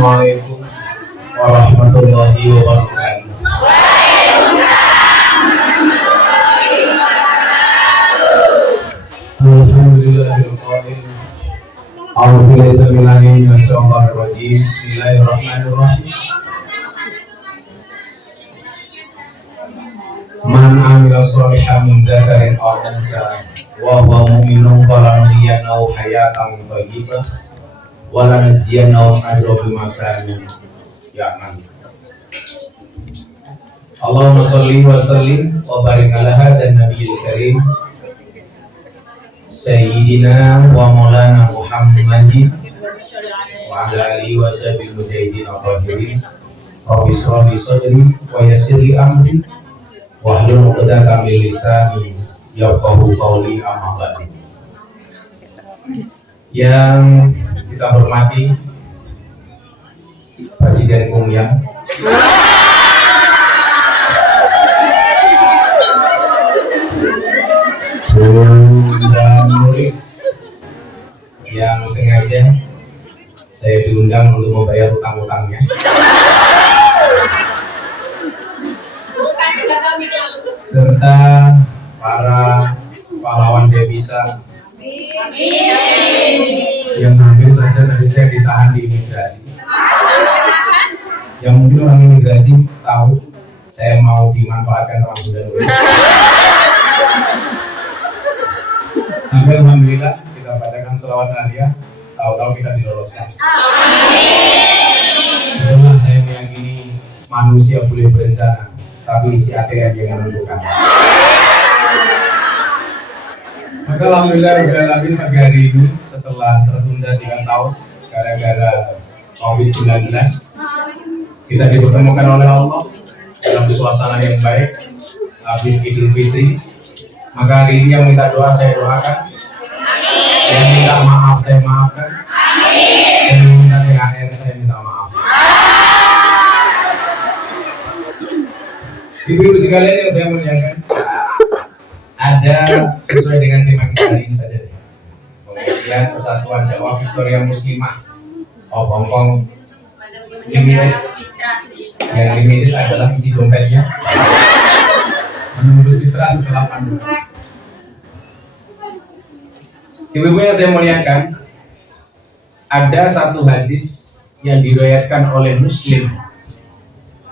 Assalamualaikum warahmatullahi wabarakatuh. Alhamdulillahirobbilalamin. Bismillahirrahmanirrahim. Man amila sholihan min dzakarin aw unsa wa huwa mu'minun falanuhyiyannahu hayatan thayyibah wa lanajziyannahum ajrahum bima kanu ya'malun. Allahumma sholli wa sallim wa barik ala hadan nabiyil karim Sayyidina wa maulana Muhammadin wa ala alihi wa sahbihi mujahidin al-qahirin. Rabbi shrah li sadri wa yassir li amri wahlul 'uqdatam min lisani yafqahu qawli, amma ba'du. Yang kita hormati Presiden Kumyang, dan Nuris yang sengaja saya diundang untuk membayar utang-utangnya, serta para pahlawan devisa yang hampir saja tadi saya ditahan di imigrasi. Yang mungkin orang imigrasi tahu saya mau dimanfaatkan orang Bunda Nuris. Tapi alhamdulillah kita bacakan selawat nariyah, tahu-tahu kita diloloskan. Itulah saya meyakini manusia boleh berencana, tapi isi hati yang menentukan. Maka alhamdulillah rabbil pagi hari ini setelah tertunda 3 tahun gara-gara COVID-19, kita dipertemukan oleh Allah dalam suasana yang baik habis Idul Fitri. Maka hari ini yang minta doa saya doakan, yang minta maaf saya maafkan, yang minta THR saya minta maaf. Ibu-ibu sekalian yang saya muliakan, ada sesuai dengan tema kita hari ini saja deh. Pengajian Persatuan Dakwah Victoria Muslimah of Hong Kong Limited. Yang limited adalah isi dompetnya menurut fitrah setelah pandemi. Ibu-ibu yang saya muliakan, ada satu hadis yang diriwayatkan oleh Muslim,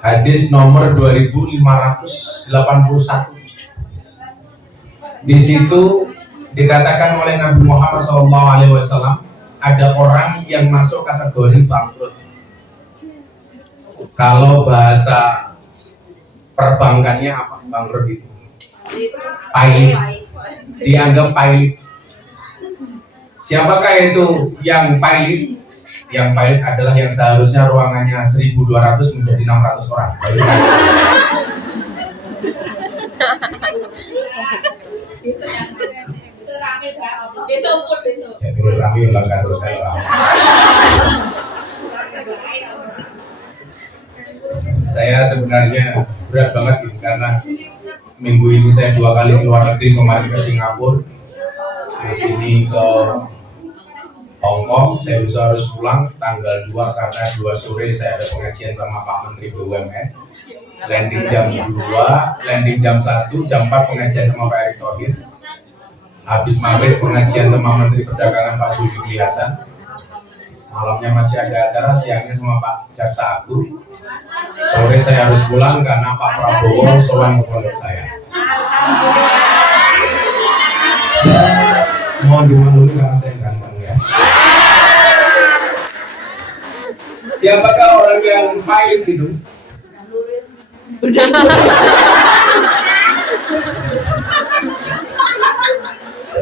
hadis nomor 2581. Di situ dikatakan oleh Nabi Muhammad SAW, ada orang yang masuk kategori bangkrut. Kalau bahasa perbankannya apa bangkrut itu? Pailit. Dianggap pailit. Siapakah itu yang pailit? Yang pailit adalah yang seharusnya ruangannya 1.200 menjadi 600 orang. Besok. Ya, rame ulangan hotel. Saya sebenarnya berat banget gitu, karena minggu ini saya 2 kali keluar negeri, kemarin ke Singapura, terus ini ke Hong Kong. Saya bisa harus pulang tanggal 2 karena 2 sore saya ada pengajian sama Pak Menteri BUMN. Landing jam 2, landing jam 1, jam 4 pengajian sama Pak Erick Thohir. Habis maghrib pengajian sama Menteri Perdagangan Pak Zulkifli Hasan. Malamnya masih ada acara, siangnya sama Pak Jaksa Agung. Sore saya harus pulang karena Pak Prabowo sowan ke pondok saya. Mohon dimaklumi karena saya ganteng ya. Siapakah orang yang pailit itu?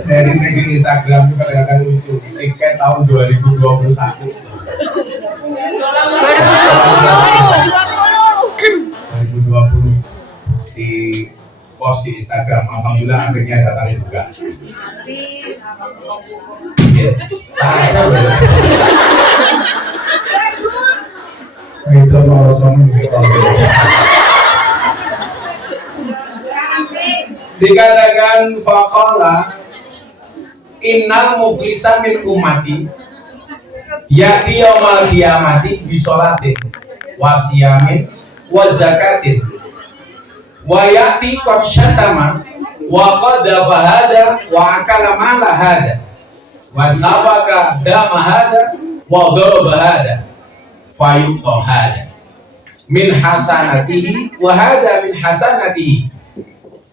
Sharing di Instagram itu kadang-kadang lucu. Tiket tahun 2021. 2020 di post di Instagram. Alhamdulillah akhirnya datang juga. Itu mau dikatakan faqala innal muflisa min ummati Ya'ti yaumal qiyamati bisolatin wasiyamin wa zakatin wa ya'ti qad syatama wa qadafa hada wa akala mala hada wa sabaka dama hada wa daraba hada fayuqta hada min hasanatihi wa hada min hasanatihi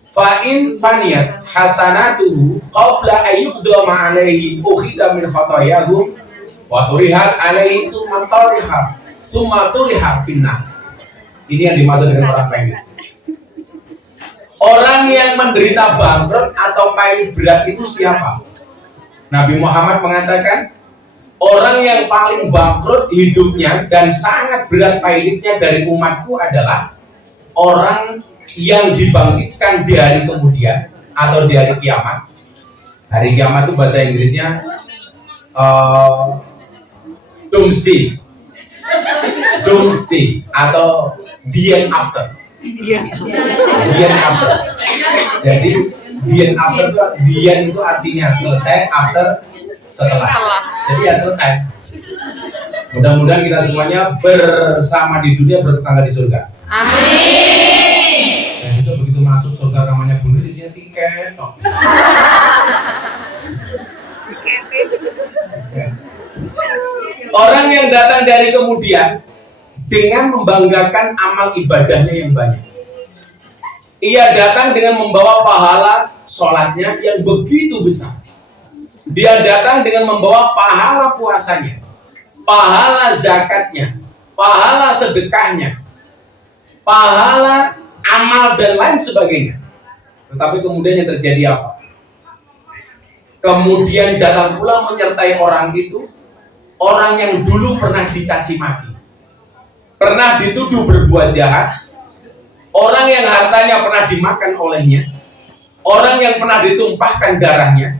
fa in faniyat hasanatuhu qabla ayyudama alaihi ukhida min khotoyahu wa turihat alaihi summa turihat finna. Ini yang dimaksud dengan orang pailit. Orang yang menderita bangkrut atau pailit berat itu siapa? Nabi Muhammad mengatakan orang yang paling bangkrut hidupnya dan sangat berat pailitnya dari umatku adalah orang yang dibangkitkan di hari kemudian atau di hari kiamat. Hari kiamat itu bahasa Inggrisnya doomsday atau the end after. The end after. Jadi the end after itu the end itu artinya selesai, after setelah. Jadi ya selesai. Mudah-mudahan kita semuanya bersama di dunia, bertetangga di surga. Amin. Dan besok begitu masuk surga kamarnya bunuh isinya tiket. Orang yang datang dari kemudian dengan membanggakan amal ibadahnya yang banyak. Ia datang dengan membawa pahala sholatnya yang begitu besar. Dia datang dengan membawa pahala puasanya, pahala zakatnya, pahala sedekahnya, pahala amal dan lain sebagainya. Tetapi kemudian yang terjadi apa? Kemudian datang pula menyertai orang itu orang yang dulu pernah dicaci maki, pernah dituduh berbuat jahat, orang yang hartanya pernah dimakan olehnya, orang yang pernah ditumpahkan darahnya.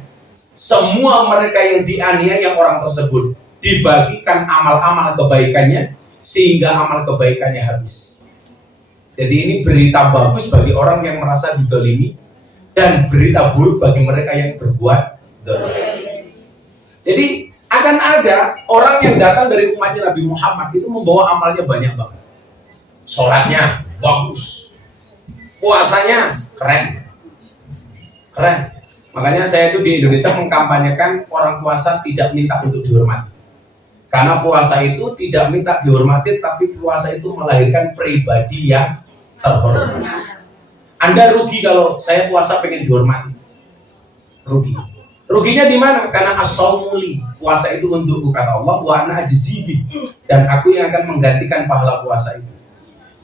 Semua mereka yang dianiaya orang tersebut dibagikan amal-amal kebaikannya sehingga amal kebaikannya habis. Jadi ini berita bagus bagi orang yang merasa didolimi dan berita buruk bagi mereka yang berbuat dolim. Jadi akan ada orang yang datang dari umatnya Nabi Muhammad itu membawa amalnya banyak banget. Sholatnya bagus, puasanya keren. Makanya saya itu di Indonesia mengkampanyekan orang puasa tidak minta untuk dihormati. Karena puasa itu tidak minta dihormati, tapi puasa itu melahirkan pribadi yang terhormat. Anda rugi kalau saya puasa pengen dihormati. Rugi. Ruginya di mana? Karena as-shaumuli, puasa itu untukku kata Allah, wa ana ajzibi, dan aku yang akan menggantikan pahala puasa itu.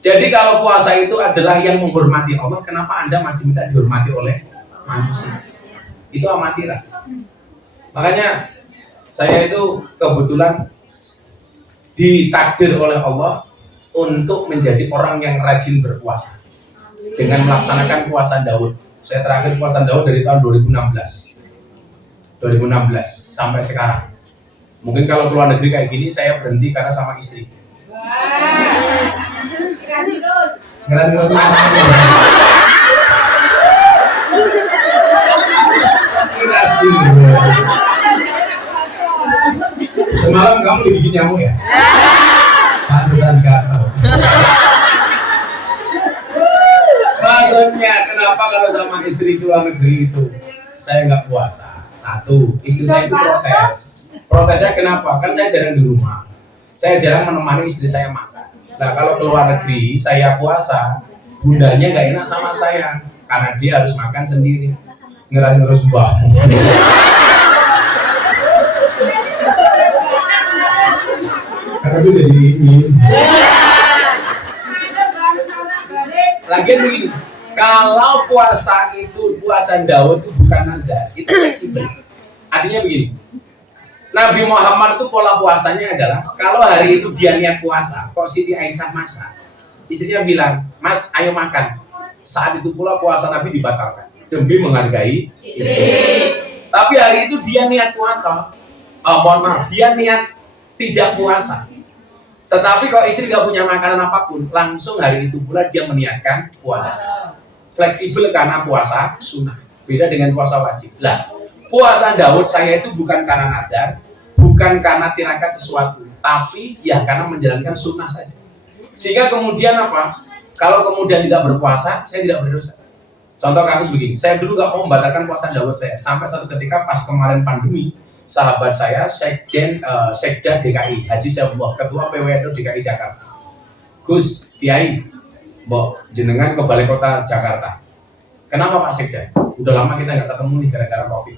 Jadi kalau puasa itu adalah yang menghormati Allah, kenapa Anda masih minta dihormati oleh manusia? Itu amatiran. Makanya saya itu kebetulan ditakdir oleh Allah untuk menjadi orang yang rajin berpuasa dengan melaksanakan puasa Daud. Saya terakhir puasa Daud dari tahun 2016 sampai sekarang. Mungkin kalau keluar negeri kayak gini saya berhenti karena sama istri. Ngerasa semalam kamu dibikin nyamuk ya? Pantesan gatal. Maksudnya kenapa kalau sama istri keluar negeri itu saya nggak puasa? Satu, istri saya itu protes. Protesnya kenapa? Kan saya jarang di rumah. Saya jarang menemani istri saya makan. Nah kalau keluar negeri saya puasa, bundanya nggak enak sama saya karena dia harus makan sendiri. Ngeras banget. Karena gue jadi ini. Lagian begini, kalau puasa itu puasa Daud itu bukan nazar, itu fleksibel. Artinya begini, Nabi Muhammad itu pola puasanya adalah kalau hari itu dia niat puasa, kok Siti Aisyah masak, istrinya bilang, Mas ayo makan. Saat itu pula puasa Nabi dibatalkan demi menghargai istri. Tapi hari itu dia niat puasa, dia niat tidak puasa. Tetapi kalau istri gak punya makanan apapun, langsung hari itu pula dia meniatkan puasa. Fleksibel karena puasa sunnah, beda dengan puasa wajib. Lah, puasa Daud saya itu bukan karena nadar, bukan bukan karena tirakat sesuatu, tapi ya karena menjalankan sunnah saja. Sehingga kemudian apa? Kalau kemudian tidak berpuasa, saya tidak berdosa. Contoh kasus begini, saya dulu nggak mau membatalkan puasa Daud saya, sampai satu ketika pas kemarin pandemi, sahabat saya Sekda DKI Haji Syabullah, ketua PWNU DKI Jakarta, Gus Kiai, Mbok jenengan ke balai kota Jakarta. Kenapa Pak Sekda? Udah lama kita nggak ketemu nih gara-gara COVID.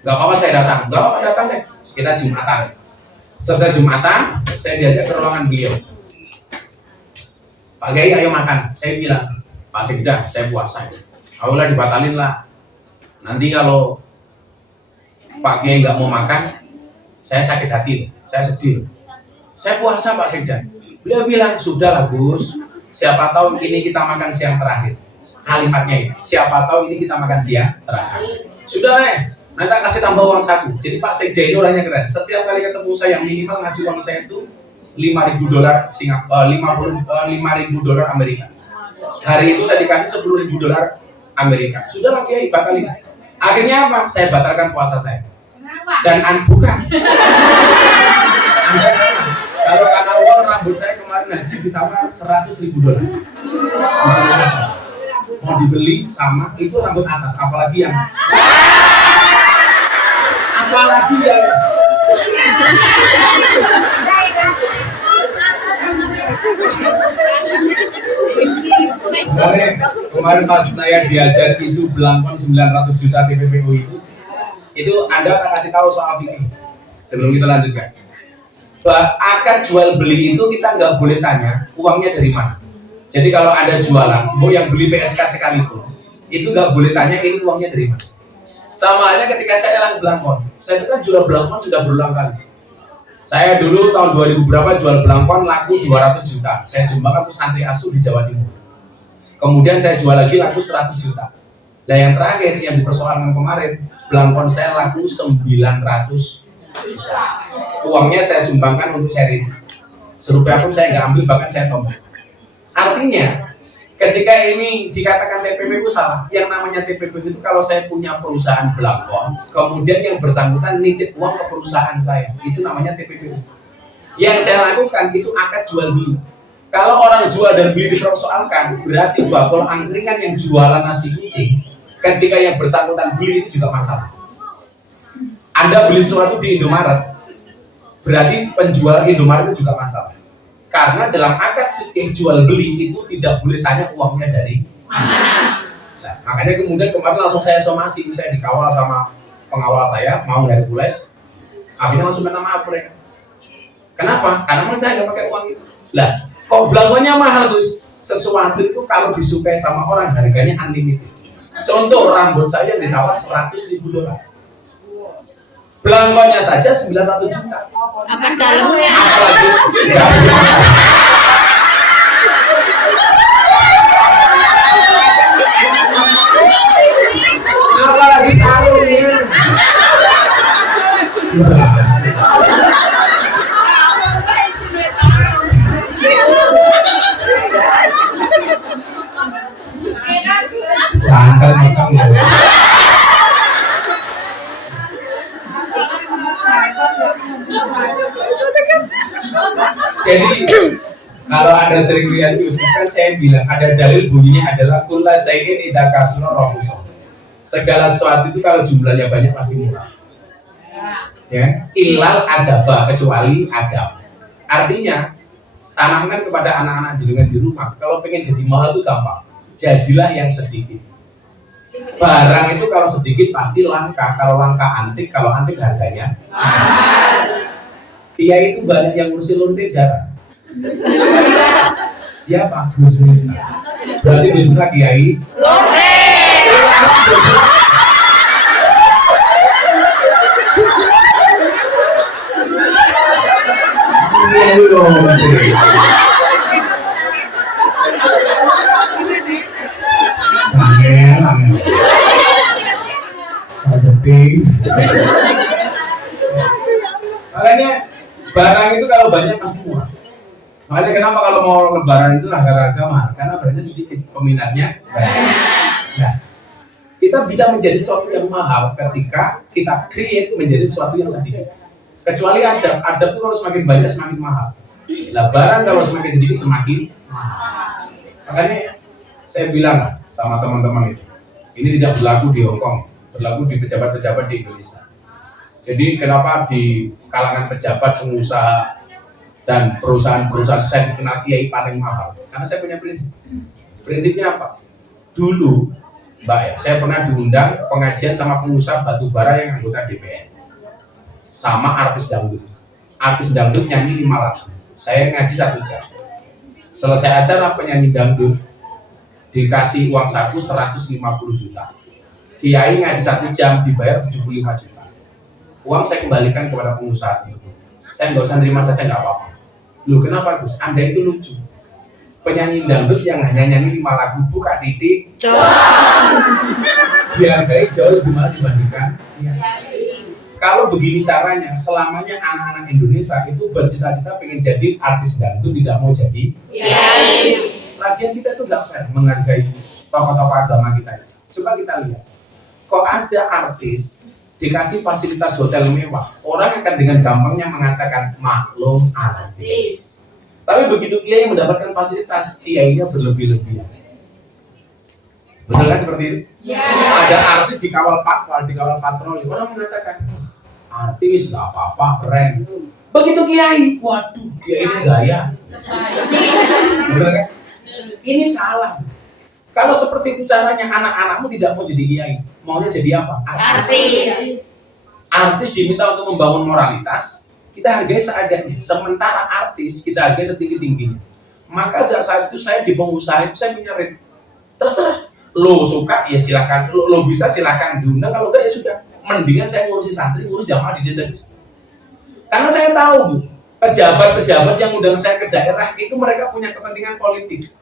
Nggak apa-apa saya datang, nggak apa-apa datang deh. Kita Jumatan. Selesai Jumatan, saya diajak ke ruangan beliau. Pak Kiai ayo makan. Saya bilang, Pak Sekda, saya puasa. Ayolah dibatalin lah. Nanti kalau Pak Kiai nggak mau makan, saya sakit hati, saya sedih. Saya puasa Pak Sekda. Beliau bilang, sudah lah Gus, siapa tahu ini kita makan siang terakhir. Kalimatnya ini, siapa tahu ini kita makan siang terakhir. Sudah nanti kasih tambah uang saku. Jadi Pak Sekda ini orangnya keren. Setiap kali ketemu saya minimal ngasih uang saya itu $5.000 Singapura, $5.000 Amerika. Hari itu saya dikasih $10.000 Amerika. Sudah lah Kiai, batalin. Akhirnya apa? Saya batalkan puasa saya. Dan bukan. Kalau karena uang rambut saya kemarin haji ditawar $100.000. Mau dibeli sama itu rambut atas, apalagi yang kemarin pas saya diajar isu belangkon 900 juta TPPU itu Anda akan kasih tahu soal ini sebelum kita lanjutkan. Akad jual beli itu kita nggak boleh tanya uangnya dari mana. Jadi kalau Anda jualan, mau yang beli PSK sekalipun, itu nggak boleh tanya ini uangnya dari mana. Sama halnya ketika saya lelang belangkon, saya itu kan jual belangkon sudah berulang kali. Saya dulu tahun 2000 berapa jual belangkon laku 200 juta. Saya sumbangkan ke santri asuh di Jawa Timur. Kemudian saya jual lagi laku 100 juta. Nah yang terakhir yang dipersoalkan kemarin, belangkon saya laku 900 juta. Uangnya saya sumbangkan untuk sharing. Serupiah pun saya nggak ambil, bahkan saya tombol. Artinya, ketika ini dikatakan TPP itu salah. Yang namanya TPP itu kalau saya punya perusahaan belangkon, kemudian yang bersangkutan nitip uang ke perusahaan saya, itu namanya TPP. Yang saya lakukan itu akad jual beli. Kalau orang jual dan beli dipersoalkan, berarti bakul angkringan yang jualan nasi kucing, ketika yang bersangkutan beli itu juga masalah. Anda beli sesuatu di Indomaret, berarti penjual Indomaret itu juga masalah. Karena dalam akad fikih jual beli itu tidak boleh tanya uangnya dari mana. Nah, makanya kemudian kemarin langsung saya somasi, saya dikawal sama pengawal saya, mau Hercules, akhirnya langsung minta maaf mereka. Kenapa? Karena saya nggak pakai uang itu. Lah, kok belangkonya mahal Gus? Sesuatu itu kalau disukai sama orang harganya unlimited. Contoh rambut saya ditawar $100.000. Belangkonya saja 900 juta. Akan dalamnya. Apalagi sarungnya. Sangkal makan ya. Jadi kalau Anda sering lihat YouTube kan saya bilang ada dalil bunyinya adalah kulla syai'in idza kasura rahusa. Segala sesuatu itu kalau jumlahnya banyak pasti murah. Ya, ilal adaba kecuali adab. Artinya tanamkan kepada anak-anak jenengan di rumah kalau pengen jadi mahal itu gampang. Jadilah yang sedikit. Barang itu kalau sedikit pasti langka. Kalau langka antik, kalau antik harganya mahal. Kiai itu banyak yang ngurusi lonte jarang. Siapa? Gus Miftah. Berarti Gus Miftah Kiai lonte. Makanya barang itu kalau banyak pasti murah. Makanya kenapa kalau mau lebaran itu harga-harga mahal? Karena barangnya sedikit, peminatnya banyak. Nah, kita bisa menjadi sesuatu yang mahal ketika kita create menjadi sesuatu yang sedikit. Kecuali adab tuh kalau semakin banyak semakin mahal. Lah barang kalau semakin sedikit semakin mahal. Makanya saya bilang sama teman-teman itu, ini tidak berlaku di Hongkong, berlaku di pejabat-pejabat di Indonesia. Jadi kenapa di kalangan pejabat, pengusaha dan perusahaan-perusahaan saya dikenal kiai paling mahal? Karena saya punya prinsip. Prinsipnya apa? Dulu, Mbak ya, saya pernah diundang pengajian sama pengusaha batubara yang anggota DPR, sama artis dangdut. Artis dangdut nyanyi 5 lagu. Saya ngaji 1 jam. Selesai acara penyanyi dangdut dikasih uang saku 150 juta. Kiai ngaji 1 jam dibayar 75 juta. Uang saya kembalikan kepada pengusaha tersebut. Saya nggak usah nerima saja nggak apa-apa. Loh kenapa Gus? Anda itu lucu. Penyanyi dangdut yang hanya nyanyi 5 lagu buka titik dihargai jauh lebih mahal dibandingkan kalau begini caranya, selamanya anak-anak Indonesia itu bercita-cita pengen jadi artis dangdut, tidak mau jadi lagian kita tuh nggak fair menghargai tokoh-tokoh agama kita. Coba kita lihat, kok ada artis dikasih fasilitas hotel mewah, orang akan dengan gampangnya mengatakan maklum artis. Tapi begitu kiai mendapatkan fasilitas, kiainya berlebih-lebihan. Betul kan seperti itu? Ya. Ada artis dikawal patroli, orang mengatakan artis nggak apa-apa, keren. Begitu kiai, waduh, kiai ini gaya. Betul kan? Ini salah. Kalau seperti itu caranya, anak-anakmu tidak mau jadi kiai, maunya jadi apa? Artis. Artis diminta untuk membangun moralitas, kita hargai seadanya. Sementara artis kita hargai setinggi-tingginya. Maka saat itu saya di pengusaha itu saya menyerit, terserah. Lo suka ya silakan, lo bisa silakan diundang, kalau enggak ya sudah. Mendingan saya ngurusi santri, ngurus jamaah di desa-desa. Karena saya tahu Bu, pejabat-pejabat yang undang saya ke daerah itu mereka punya kepentingan politik.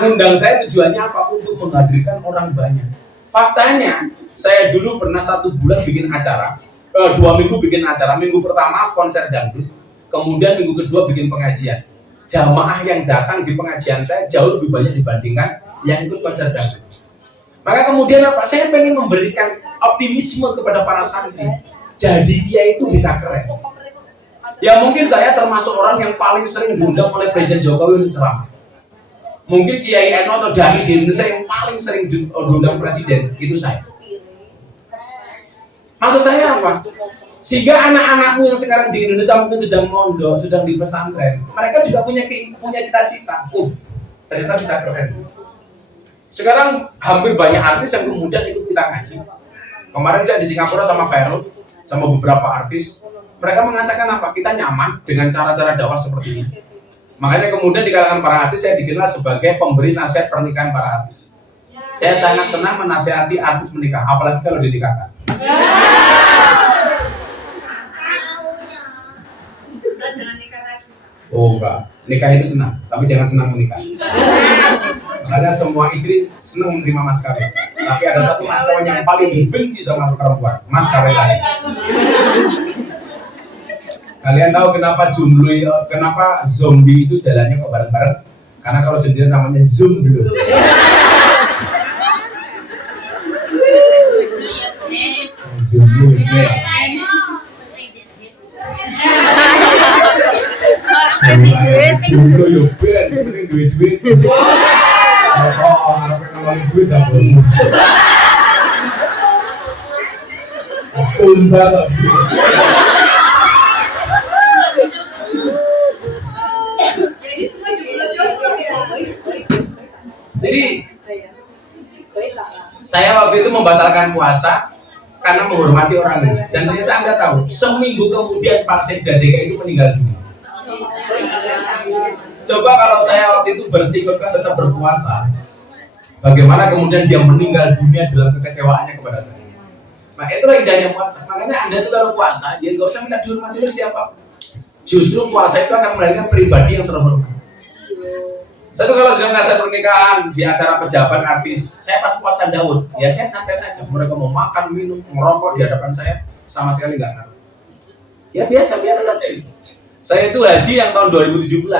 Mengundang saya tujuannya apa? Untuk menghadirkan orang banyak. Faktanya, saya dulu pernah 1 bulan bikin acara, 2 minggu bikin acara. Minggu pertama konser dangdut, kemudian minggu kedua bikin pengajian. Jamaah yang datang di pengajian saya jauh lebih banyak dibandingkan yang ikut konser dangdut. Maka kemudian apa? Saya pengen memberikan optimisme kepada para santri. Jadi dia itu bisa keren. Ya mungkin saya termasuk orang yang paling sering diundang oleh Presiden Jokowi untuk ceramah. Mungkin Kiai Eno atau Dai di Indonesia yang paling sering diundang Presiden, itu saya. Maksud saya apa? Sehingga anak-anakmu yang sekarang di Indonesia mungkin sedang mondok, sedang di pesantren, mereka juga punya cita-cita. Ternyata bisa keren. Sekarang hampir banyak artis yang kemudian ikut kita ngaji. Kemarin saya di Singapura sama Fairul, sama beberapa artis. Mereka mengatakan apa? Kita nyaman dengan cara-cara dakwah seperti ini. Makanya kemudian di kalangan para artis saya dikenal sebagai pemberi nasihat pernikahan para artis. Saya sangat senang menasihati artis menikah, apalagi kalau dinikahkan. Oh enggak, nikah itu senang, tapi jangan senang menikah. Makanya semua istri senang menerima mas kawin, tapi ada satu mas kawin yang paling dibenci sama perempuan, mas kawin lain. Kalian tahu kenapa kenapa zombie itu jalannya kok bareng-bareng? Karena kalau sendirian namanya zoom dulu. Zoom dulu. Dulu yo ben sebenarnya duit. Oh, arep ngomong duit dah perlu. Untas. Jadi saya waktu itu membatalkan puasa karena menghormati orang lain. Dan ternyata Anda tahu, seminggu kemudian Pak Sekda DKI itu meninggal dunia. Coba kalau saya waktu itu bersikukuh tetap berpuasa, bagaimana kemudian dia meninggal dunia dalam kekecewaannya kepada saya. Nah itulah indahnya puasa. Makanya Anda itu kalau puasa, ya nggak usah minta dihormati oleh siapa. Justru puasa itu akan melahirkan pribadi yang terhormat. Saya tuh kalau sedang nasihat pernikahan di acara pejabat artis, saya pas puasa Daud, ya saya santai saja. Mereka mau makan, minum, merokok di hadapan saya, sama sekali nggak ngaruh. Ya biasa saja. Saya itu haji yang tahun 2017,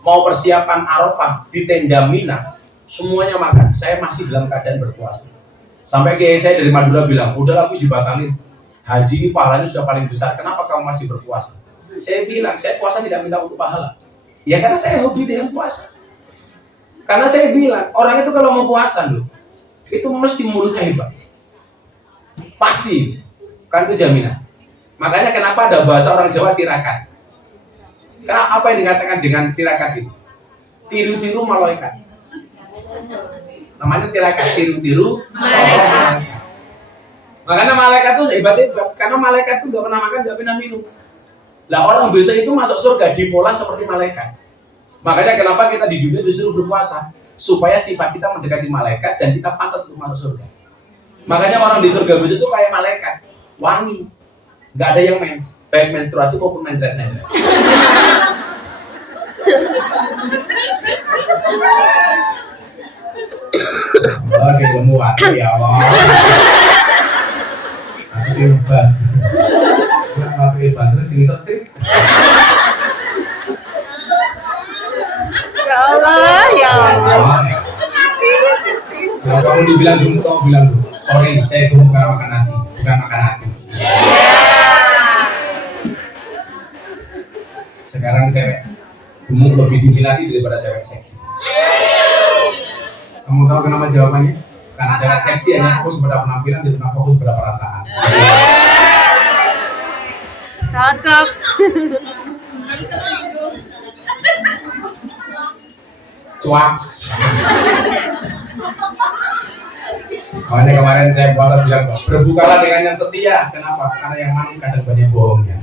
mau persiapan Arafah di tenda Mina, semuanya makan. Saya masih dalam keadaan berpuasa. Sampai kiai saya dari Madura bilang, udah aku dibatalin. Haji ini pahalanya sudah paling besar, kenapa kamu masih berpuasa? Saya bilang, saya puasa tidak minta untuk pahala. Ya karena saya hobi dengan puasa. Karena saya bilang, orang itu kalau mau puasa loh, itu mesti mulutnya hebat. Pasti, kan itu jaminan. Makanya kenapa ada bahasa orang Jawa tirakat. Karena apa yang dikatakan dengan tirakat itu? Tiru-tiru malaikat. Namanya tirakat, tiru-tiru malaikat. Makanya malaikat itu hebatnya, karena malaikat itu gak pernah makan, gak pernah minum. Lah orang biasa itu masuk surga dipola seperti malaikat. Makanya kenapa kita di dunia disuruh berpuasa, supaya sifat kita mendekati malaikat dan kita pantas untuk masuk surga. Makanya orang di surga biasa itu kayak malaikat, wangi, nggak ada yang mens, baik menstruasi maupun mencret. Oh, si muat ya Allah. Aku bebas. Nggak pakai banter sini sih. Ya Allah, ya Allah. Kalau kamu dibilang dulu, kamu bilang dulu. Sorry, saya gemuk karena makan nasi, bukan makan hati. Sekarang cewek gemuk lebih diminati daripada cewek seksi. Kamu tahu kenapa jawabannya? Karena cewek seksi hanya fokus pada penampilan, tidak pernah fokus pada perasaan. Cocok. Cuaks. Makanya kemarin saya puasa bilang, berbukalah dengan yang setia. Kenapa? Karena yang manis kadang banyak bohongnya.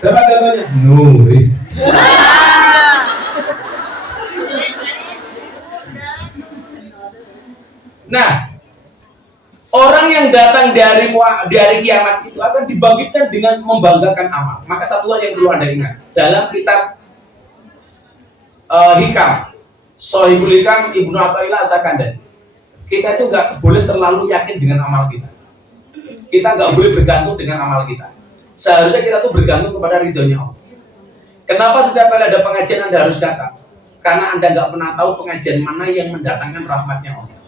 Siapa contohnya? Nuris. Nah, orang yang datang dari kiamat itu akan dibangkitkan dengan membanggakan amal. Maka satu hal yang perlu Anda ingat, dalam kitab Hikam, Sohibul Hikam Ibnu Athaillah As-Sakandari, kita itu nggak boleh terlalu yakin dengan amal kita. Kita nggak boleh bergantung dengan amal kita. Seharusnya kita tuh bergantung kepada ridhonya Allah. Kenapa setiap kali ada pengajian Anda harus datang? Karena Anda nggak pernah tahu pengajian mana yang mendatangkan rahmatnya Allah.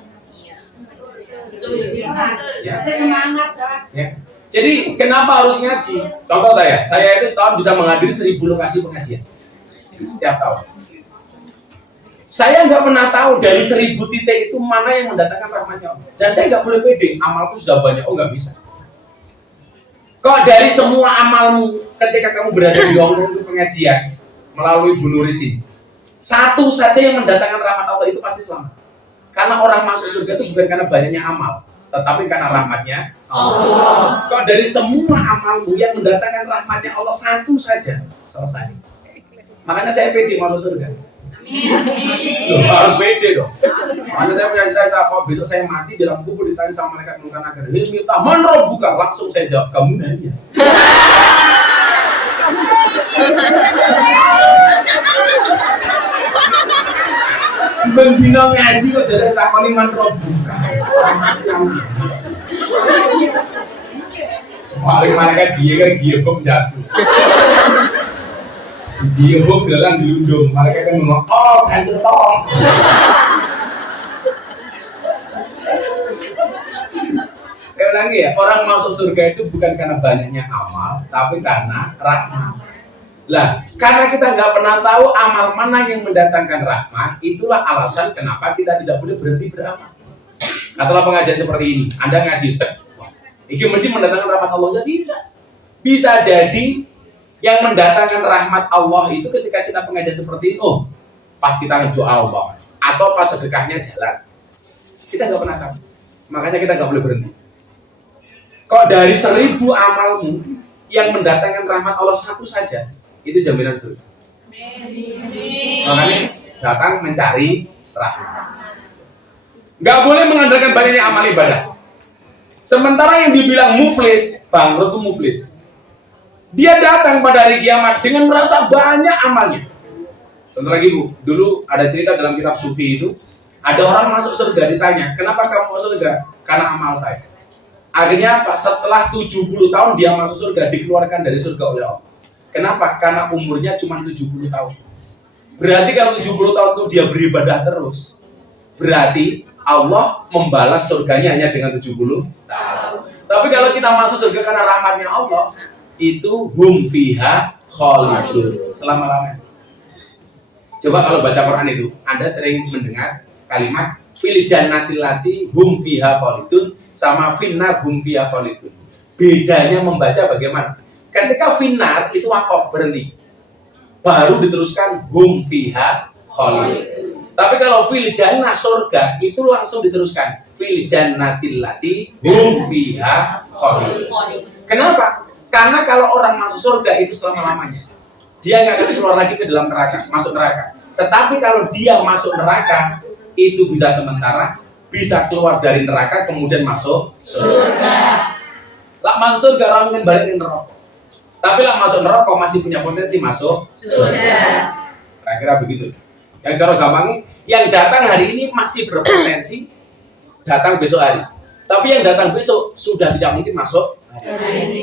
Ya. Jadi kenapa harus ngaji? Contoh saya itu setahun bisa menghadiri 1000 lokasi pengajian setiap tahun. Saya nggak pernah tahu dari 1000 titik itu mana yang mendatangkan rahmatnya Allah. Dan saya nggak boleh pede, amalku sudah banyak, oh nggak bisa. Kok dari semua amalmu ketika kamu berada di Hongkong itu pengajian melalui Bu Nuris ini, satu saja yang mendatangkan rahmat Allah itu pasti selamat. Karena orang masuk surga itu bukan karena banyaknya amal, tetapi karena rahmatnya Allah. Kok dari semua amalmu yang mendatangkan rahmatnya Allah satu saja, selesai. Makanya saya pede masuk surga. Loh, harus pede dong. Makanya saya punya cerita, kalau besok saya mati dalam kubur ditanya sama malaikat munkar nakir, minta manro buka, langsung saya jawab, kamu nanya. Bendino ngaji kok dari takoni manro buka. Paling malaikat jiye kan giebok jasku. Dia buk dalam dilundung, mereka kan ngomong, oh kanjeng toh. Saya ulangi ya, orang masuk surga itu bukan karena banyaknya amal, tapi karena rahmat. Lah, karena kita nggak pernah tahu amal mana yang mendatangkan rahmat, itulah alasan kenapa kita tidak boleh berhenti beramal. Katalah pengajian seperti ini, Anda ngaji, ini mesti mendatangkan rahmat Allah, nggak bisa. Bisa jadi yang mendatangkan rahmat Allah itu ketika kita pengajian seperti ini, oh pas kita ngedoa Allah atau pas sedekahnya jalan, kita nggak pernah tahu. Makanya kita nggak boleh berhenti. Kok dari 1000 amalmu yang mendatangkan rahmat Allah satu saja, itu jaminan surga. Makanya datang mencari rahmat. Nggak boleh mengandalkan banyaknya amal ibadah. Sementara yang dibilang muflis, bangkrut itu muflis. Dia datang pada hari kiamat dengan merasa banyak amalnya. Contoh lagi Bu, dulu ada cerita dalam kitab Sufi itu, ada orang masuk surga ditanya, kenapa kamu masuk surga? Karena amal saya. Akhirnya apa? Setelah 70 tahun dia masuk surga, dikeluarkan dari surga oleh Allah. Kenapa? Karena umurnya cuma 70 tahun. Berarti kalau 70 tahun itu dia beribadah terus, berarti Allah membalas surganya hanya dengan 70 tahun. Tapi kalau kita masuk surga karena rahmatnya Allah, itu hum fiha khalidun, selama-lamanya. Coba kalau baca Quran itu, Anda sering mendengar kalimat fil jannatil lati hum fiha khalidun sama finnar hum fiha khalidun. Bedanya membaca bagaimana? Ketika finnar itu wakaf, berhenti. Baru diteruskan hum fiha khalidun. Tapi kalau fil jannah surga itu langsung diteruskan fil jannatil lati hum fiha khalidun. Kenapa? Karena kalau orang masuk surga itu selama-lamanya. Dia nggak akan keluar lagi ke dalam neraka, masuk neraka. Tetapi kalau dia masuk neraka, itu bisa sementara, bisa keluar dari neraka kemudian masuk surga. Lah masuk surga orang mungkin balik ke neraka. Tapi lah masuk neraka masih punya potensi masuk surga. Kira-kira begitu. Yang cara gampangnya, yang datang hari ini masih berpotensi datang besok hari. Tapi yang datang besok sudah tidak mungkin masuk hari ini.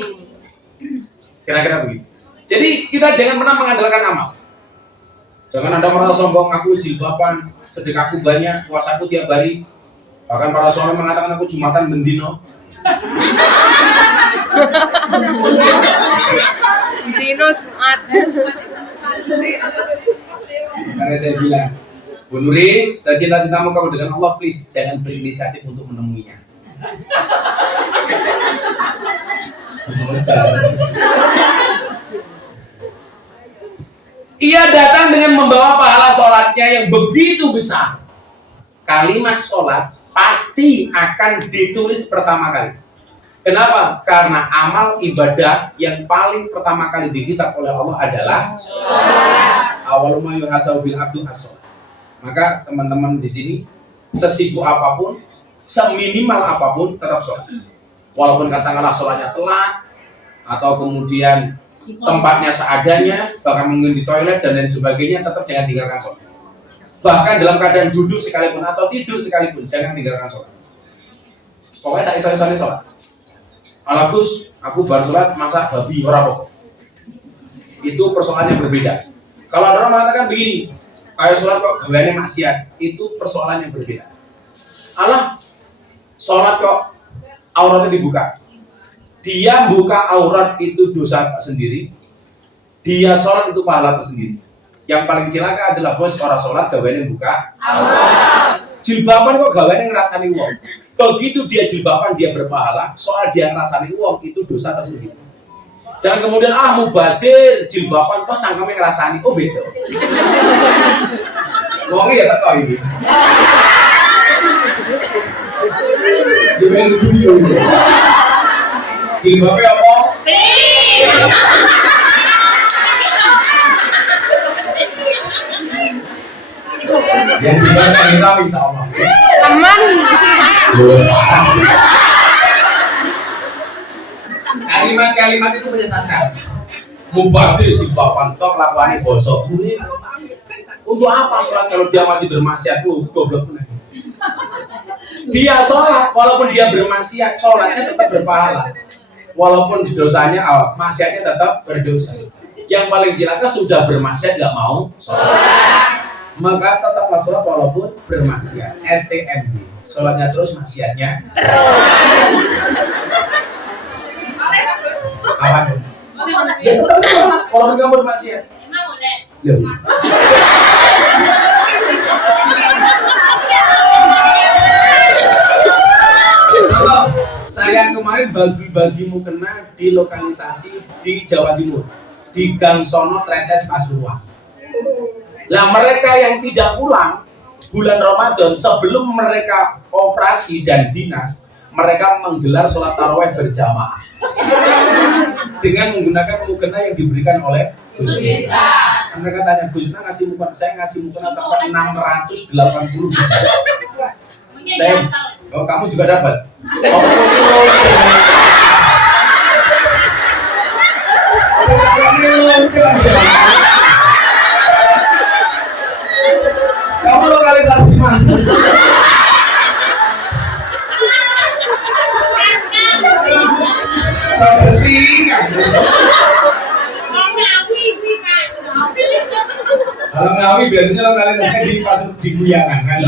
Kira-kira begitu. Jadi kita jangan pernah mengandalkan amal. Jangan Anda merasa sombong, aku jilbaban, sedekahku banyak, puasaku tiap hari. Bahkan para suami mengatakan aku Jumatan bendino. Dino Jumat. Karena saya bilang, Bu Nuris, saya cinta-cintamu kamu dengan Allah, please jangan berinisiatif untuk menemuinya. Ia datang dengan membawa pahala sholatnya yang begitu besar. Kalimat sholat pasti akan ditulis pertama kali. Kenapa? Karena amal ibadah yang paling pertama kali dihisab oleh Allah adalah sholat. Awwalu ma yuhasabu bil abdu as-sholat. Maka teman-teman di sini sesibuk apapun, seminimal apapun tetap sholat. Walaupun katakanlah sholatnya telat atau kemudian tempatnya seadanya, bahkan mungkin di toilet dan lain sebagainya, tetap jangan tinggalkan sholat. Bahkan dalam keadaan duduk sekalipun atau tidur sekalipun, jangan tinggalkan sholat. Pokoknya saya iso-iso sholat. Ala Gus, aku baru sholat masa babi ora pokok. Itu persoalan yang berbeda. Kalau ada orang mengatakan begini, kayak sholat kok gaweane maksiat, itu persoalan yang berbeda. Allah, sholat kok auratnya dibuka. Dia buka aurat itu dosa sendiri. Dia sholat itu pahala tersendiri. Yang paling cilaka adalah bos orang sholat gaweane buka aurat. Jilbaban kok gaweane ngrasani wong. Begitu dia jilbaban dia berpahala, soal dia ngrasani wong itu dosa tersendiri. Jangan kemudian mubadir jilbaban kok cangkeme ngrasani. Oh beda. Wongnya ya teko iki. Dhewe guyu. Jilbabnya apa? Yang jilbabnya kita insya Allah. Aman. Kalimat-kalimat itu menyesatkan. Mubadir jilbaban tok lakuane bosok. Untuk apa sholat kalau dia masih bermaksiat? Goblok bener. Dia sholat walaupun dia bermaksiat, sholatnya tetap berpahala. Walaupun dosanya, maksiatnya tetap berdosa. Yang paling cilaka sudah bermaksiat nggak mau sholat, maka tetaplah sholat walaupun bermaksiat. STMD, sholatnya terus, maksiatnya apa tuh? Ya tetap sholat walaupun kamu bermaksiat. Coba saya kemarin bagi-bagi mukena di lokalisasi di Jawa Timur, di Gang Sono Tretes Pasuruan. Nah mereka yang tidak pulang bulan Ramadan sebelum mereka operasi dan dinas, mereka menggelar sholat tarawih berjamaah dengan menggunakan mukena yang diberikan oleh Gus Miftah. Mereka tanya, Gus Miftah ngasih mukena, saya ngasih mukena sampai 680 bisa. Saya, oh kamu juga dapat. Kamu lokalisasi mana? Kalau Ngawi biasanya lokalisasinya di pasar di Guyangan kan.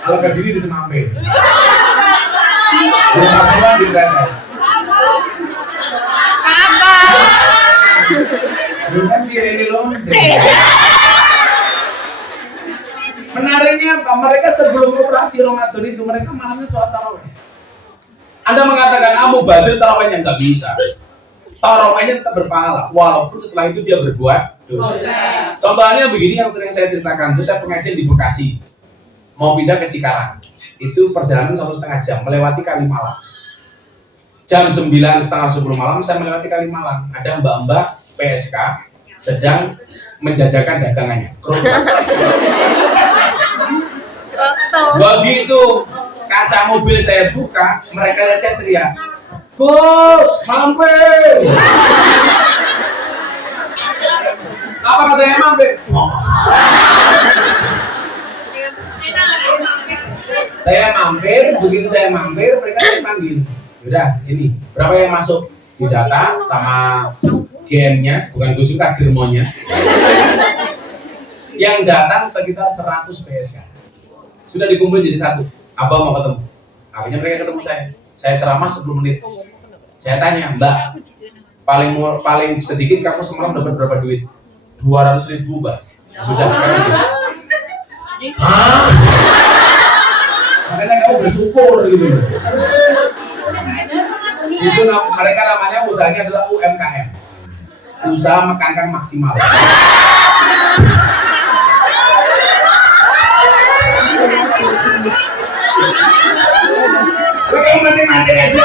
Kalau Kediri di Semampe. Rumah semua di Brandes. Kapan? Bukan di Londe. Menariknya apa? Mereka sebelum operasi Ramadan itu mereka malamnya sholat tarawih. Anda mengatakan kamu badil tarawihnya nggak bisa. Tarawihnya tetap berpahala, walaupun setelah itu dia berbuat dosa. Contohnya begini yang sering saya ceritakan, itu saya pengajian di Bekasi, mau pindah ke Cikarang, itu perjalanan 1,5 jam, melewati Kalimalang. Jam 9, setengah 10 malam saya melewati Kalimalang, ada mbak-mbak PSK sedang menjajakan dagangannya. Begitu kaca mobil saya buka, mereka lihat saya teriak, "Bos, mampir!" Apakah saya mampir? Oh. Saya mampir, begitu saya mampir, mereka panggil. Udah, ini berapa yang masuk? Didata sama GM-nya, bukan Gusuka, Girmonya. Yang datang sekitar 100 PSK. Sudah dikumpul jadi satu. Abang mau ketemu. Akhirnya mereka ketemu saya. Saya ceramah 10 menit. Saya tanya, Mbak, paling sedikit kamu semalam dapat berapa duit? 200.000, Mbak. Sudah sekarang gitu. Hah? Makanya kamu bersyukur gitu. Itu mereka namanya usahanya adalah UMKM. Usaha Mekangkang Maksimal. Kamu mancing-mancing aja.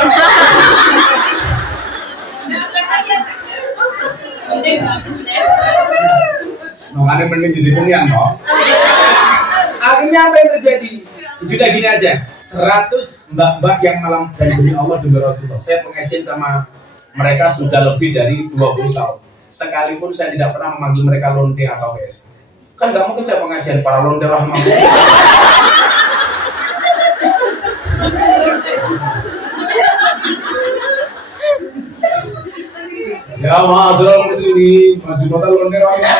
Makanya mending jadi kuliah, no? Akhirnya apa yang terjadi? Sudah gini aja, 100 mbak-mbak yang malam dan demi Allah demi Rasulullah. Saya pengajian sama mereka sudah lebih dari 20 tahun. Sekalipun saya tidak pernah memanggil mereka londe atau PS. Kan gak mungkin saya pengajian para londe rahmatullah. Ya masyaallah muslimin, masih kota londe rahmatullah.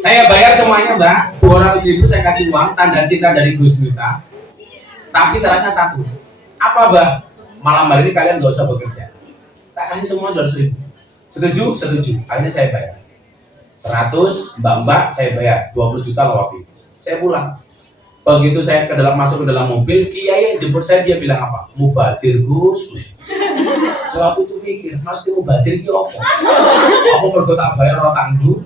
Saya bayar semuanya, Mbak. 200.000 saya kasih uang tanda cinta dari Gus Miftah. Tapi syaratnya satu. Apa, Mbak? Malam hari ini kalian nggak usah bekerja. Tak kasih semua 200.000. Setuju? Setuju. Akhirnya saya bayar. 100 mbak-mbak saya bayar 20 juta lah waktu itu. Saya pulang. Begitu saya masuk ke dalam mobil, kiai yang jemput saya dia bilang apa? Mubadir Gus. Saya waktu itu mikir, Mas itu mubadir ki apa? Aku mergo tak bayar ora tangguh.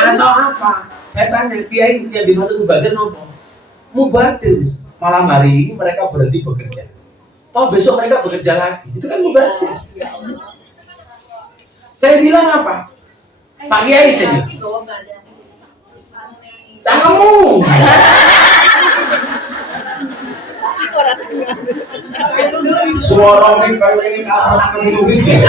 Atau apa? Saya tanya, kiai yang dimaksud mubadir apa? Mubadir, malam hari ini mereka berhenti bekerja. Oh besok mereka bekerja lagi. Itu kan mubadir. Saya bilang apa? Pak Kiai saya bilang. Cangkemmu. Suara ini kayak ini cangkem nulis ya.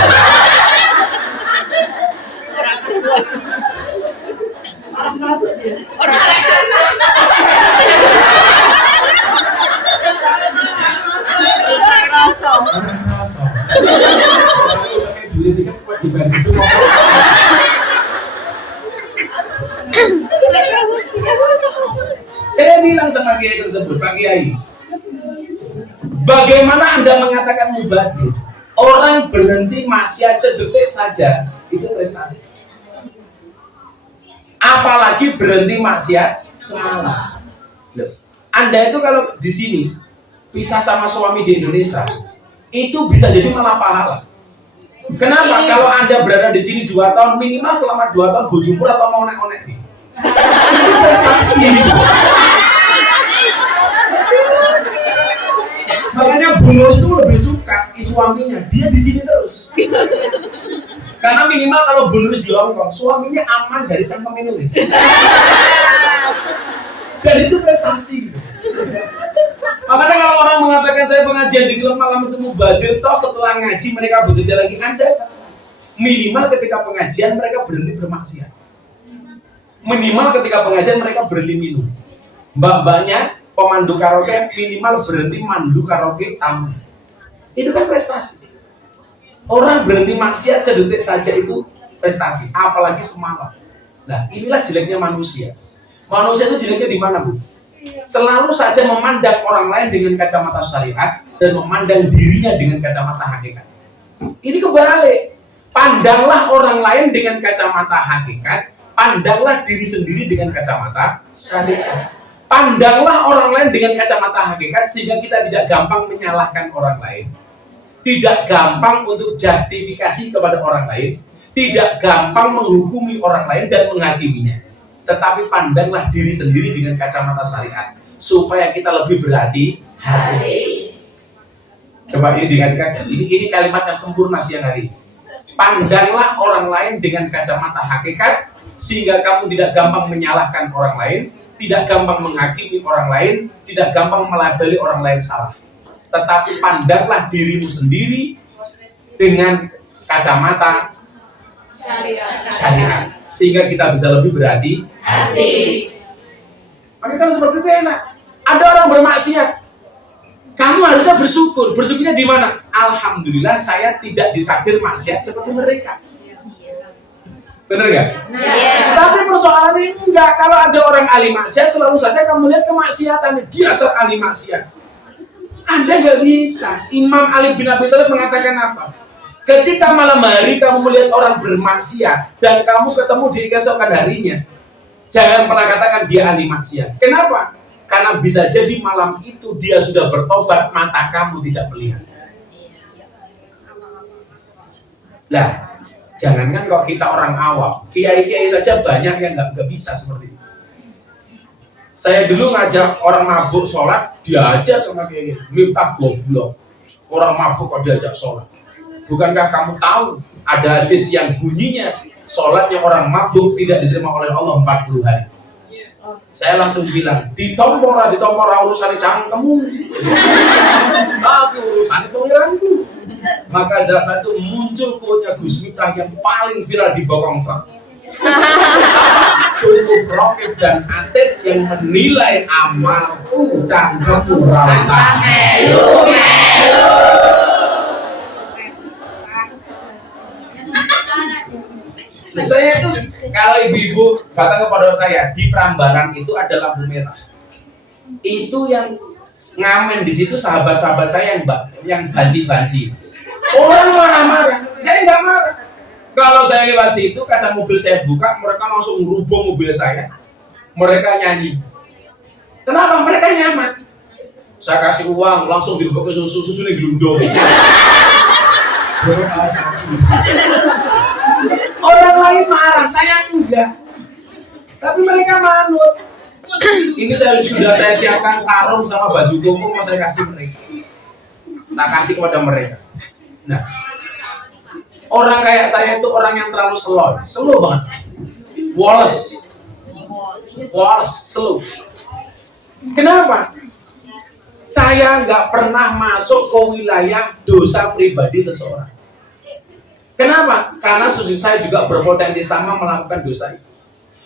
Saya bilang sama Kiai tersebut, Pak Kiai, bagaimana Anda mengatakan mubadir? Orang berhenti maksiat sedetik saja itu prestasi. Apalagi berhenti maksiat semalam. Anda itu kalau di sini pisah sama suami di Indonesia, itu bisa jadi malah pahala. Kenapa? Kalau Anda berada di sini 2 tahun, minimal selama 2 tahun bujumur atau mau onek-onek nih. Itu prestasi. Makanya Bu Nurus itu lebih suka suaminya, dia di sini terus. Karena minimal kalau Bu Nurus di Hongkong, suaminya aman dari cangkem nulis. Dan itu prestasi. Makanya kalau orang mengatakan saya pengajian di klub malam itu mubadir, toh setelah ngaji mereka bekerja lagi, Anda salah. Minimal ketika pengajian mereka berhenti bermaksiat. Minimal ketika pengajian mereka berhenti minum. Mbak-mbaknya pemandu karaoke minimal berhenti mandu karaoke tamu. Itu kan prestasi. Orang berhenti maksiat sedetik saja itu prestasi, apalagi semalam. Nah, inilah jeleknya manusia. Manusia itu jeleknya di mana, Bu? Selalu saja memandang orang lain dengan kacamata syariat dan memandang dirinya dengan kacamata hakikat. Ini kebalik. Pandanglah orang lain dengan kacamata hakikat, pandanglah diri sendiri dengan kacamata syariat. Pandanglah orang lain dengan kacamata hakikat sehingga kita tidak gampang menyalahkan orang lain, tidak gampang untuk justifikasi kepada orang lain, tidak gampang menghukumi orang lain dan menghakiminya. Tetapi pandanglah diri sendiri dengan kacamata syariat supaya kita lebih berhati-hati. Coba ini diingatkan, ini kalimat yang sempurna siang hari. Pandanglah orang lain dengan kacamata hakikat sehingga kamu tidak gampang menyalahkan orang lain, tidak gampang menghakimi orang lain, tidak gampang melabeli orang lain salah. Tetapi pandanglah dirimu sendiri dengan kacamata syariat sehingga kita bisa lebih berhati-hati. Maka kalau seperti itu enak. Ada orang bermaksiat, kamu harusnya bersyukur. Bersyukurnya di mana? Alhamdulillah saya tidak ditakdir maksiat seperti mereka. Bener nggak? Tapi persoalannya enggak. Kalau ada orang ahli maksiat, selalu saja kamu lihat kemaksiatan dia ahli maksiat. Anda nggak bisa. Imam Ali bin Abi Thalib mengatakan apa? Ketika malam hari kamu melihat orang bermaksiat dan kamu ketemu di keesokan harinya, jangan pernah katakan dia ahli maksiat. Kenapa? Karena bisa jadi malam itu dia sudah bertobat, mata kamu tidak melihat. Lah, jangankan kok kita orang awam, kiai-kiai saja banyak yang nggak bisa seperti itu. Saya dulu ngajak orang mabuk sholat, diajar sama kiai, Miftah goblok. Orang mabuk kok diajak sholat. Bukankah kamu tahu ada hadis yang bunyinya sholatnya orang mabuk tidak diterima oleh Allah 40 hari. Saya langsung bilang, ditompor urusan cangkemmu. Tapi urusan pengiranku. Maka saat satu muncul quote-nya Gus Miftah yang paling viral di bokong truk. Cukup roket dan atlet yang menilai amalku cangkemmu rasa melu-melu. Saya itu kalau ibu-ibu datang kepada saya di Prambanan itu ada lampu merah. Itu yang ngamen di situ sahabat-sahabat saya yang banci-banci. Orang marah-marah, saya nggak marah. Kalau saya lewat situ, kaca mobil saya buka, mereka langsung ngerubung mobil saya. Mereka nyanyi. Kenapa? Mereka nyaman. Saya kasih uang, langsung dirubuk ke susunya gelundung. Orang lain marah, saya enggak. Tapi mereka manut. Ini sudah saya siapkan sarung sama baju koko mau saya kasih mereka. Tak kasih kepada mereka. Nah, orang kayak saya itu orang yang terlalu slow banget. Wallace, slow. Kenapa? Saya nggak pernah masuk ke wilayah dosa pribadi seseorang. Kenapa? Karena saya juga berpotensi sama melakukan dosa itu.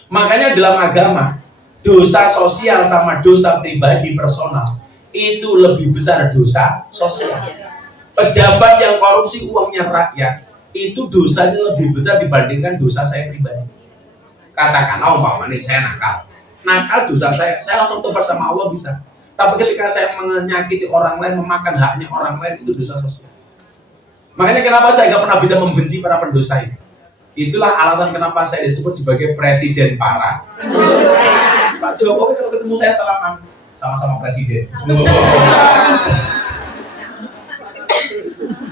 Makanya dalam agama, dosa sosial sama dosa pribadi personal itu lebih besar dosa sosial. Pejabat yang korupsi uangnya rakyat itu dosanya lebih besar dibandingkan dosa saya pribadi. Katakanlah umpamanya saya nakal dosa saya langsung tobat sama Allah bisa. Tapi ketika saya menyakiti orang lain, memakan haknya orang lain, itu dosa sosial. Makanya kenapa saya nggak pernah bisa membenci para pendosa ini. Itulah alasan kenapa saya disebut sebagai presiden para pendosa. Pak Jokowi kalau ketemu saya salaman, sama-sama presiden.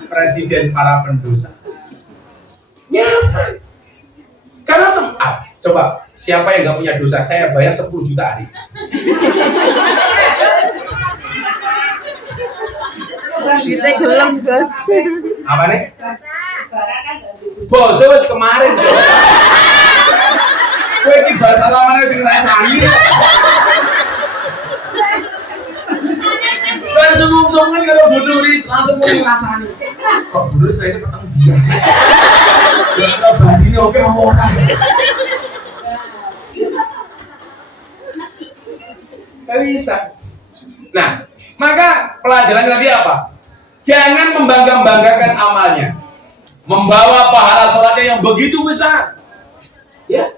Presiden para pendosa. Nyaman. Karena coba siapa yang nggak punya dosa, saya bayar 10 juta hari. Kita gelem, Gus. Apa nih? Bodoh wis kemarin, Cok. Kowe iki bahasa lamane sing rasani. Langsung ngomong kalau bodoh wis langsung mau ngrasani. Kok bodoh saya ini peteng dia. Ya bandine oke ora. Gak bisa. Nah, maka pelajaran tadi apa? Jangan membangga-banggakan amalnya. membawa pahala sholatnya yang begitu besar. Ya,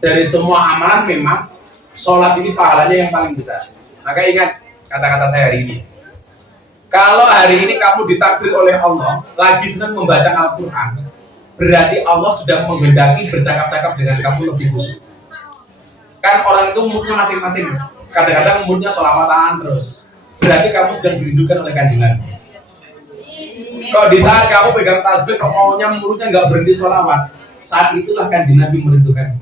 dari semua amalan memang sholat ini pahalanya yang paling besar. Maka ingat kata-kata saya hari ini. Kalau hari ini kamu ditakdir oleh Allah lagi senang membaca Al-Quran, berarti Allah sedang menghendaki bercakap-cakap dengan kamu lebih khusus. Kan orang itu moodnya masing-masing. Kadang-kadang moodnya sholawatan terus. Berarti kamu sedang dirindukan oleh Kanjeng Nabi. Kalau di saat kamu pegang tasbih, maunya mulutnya nggak berhenti sholawat, saat itulah Kanjeng Nabi merindukan.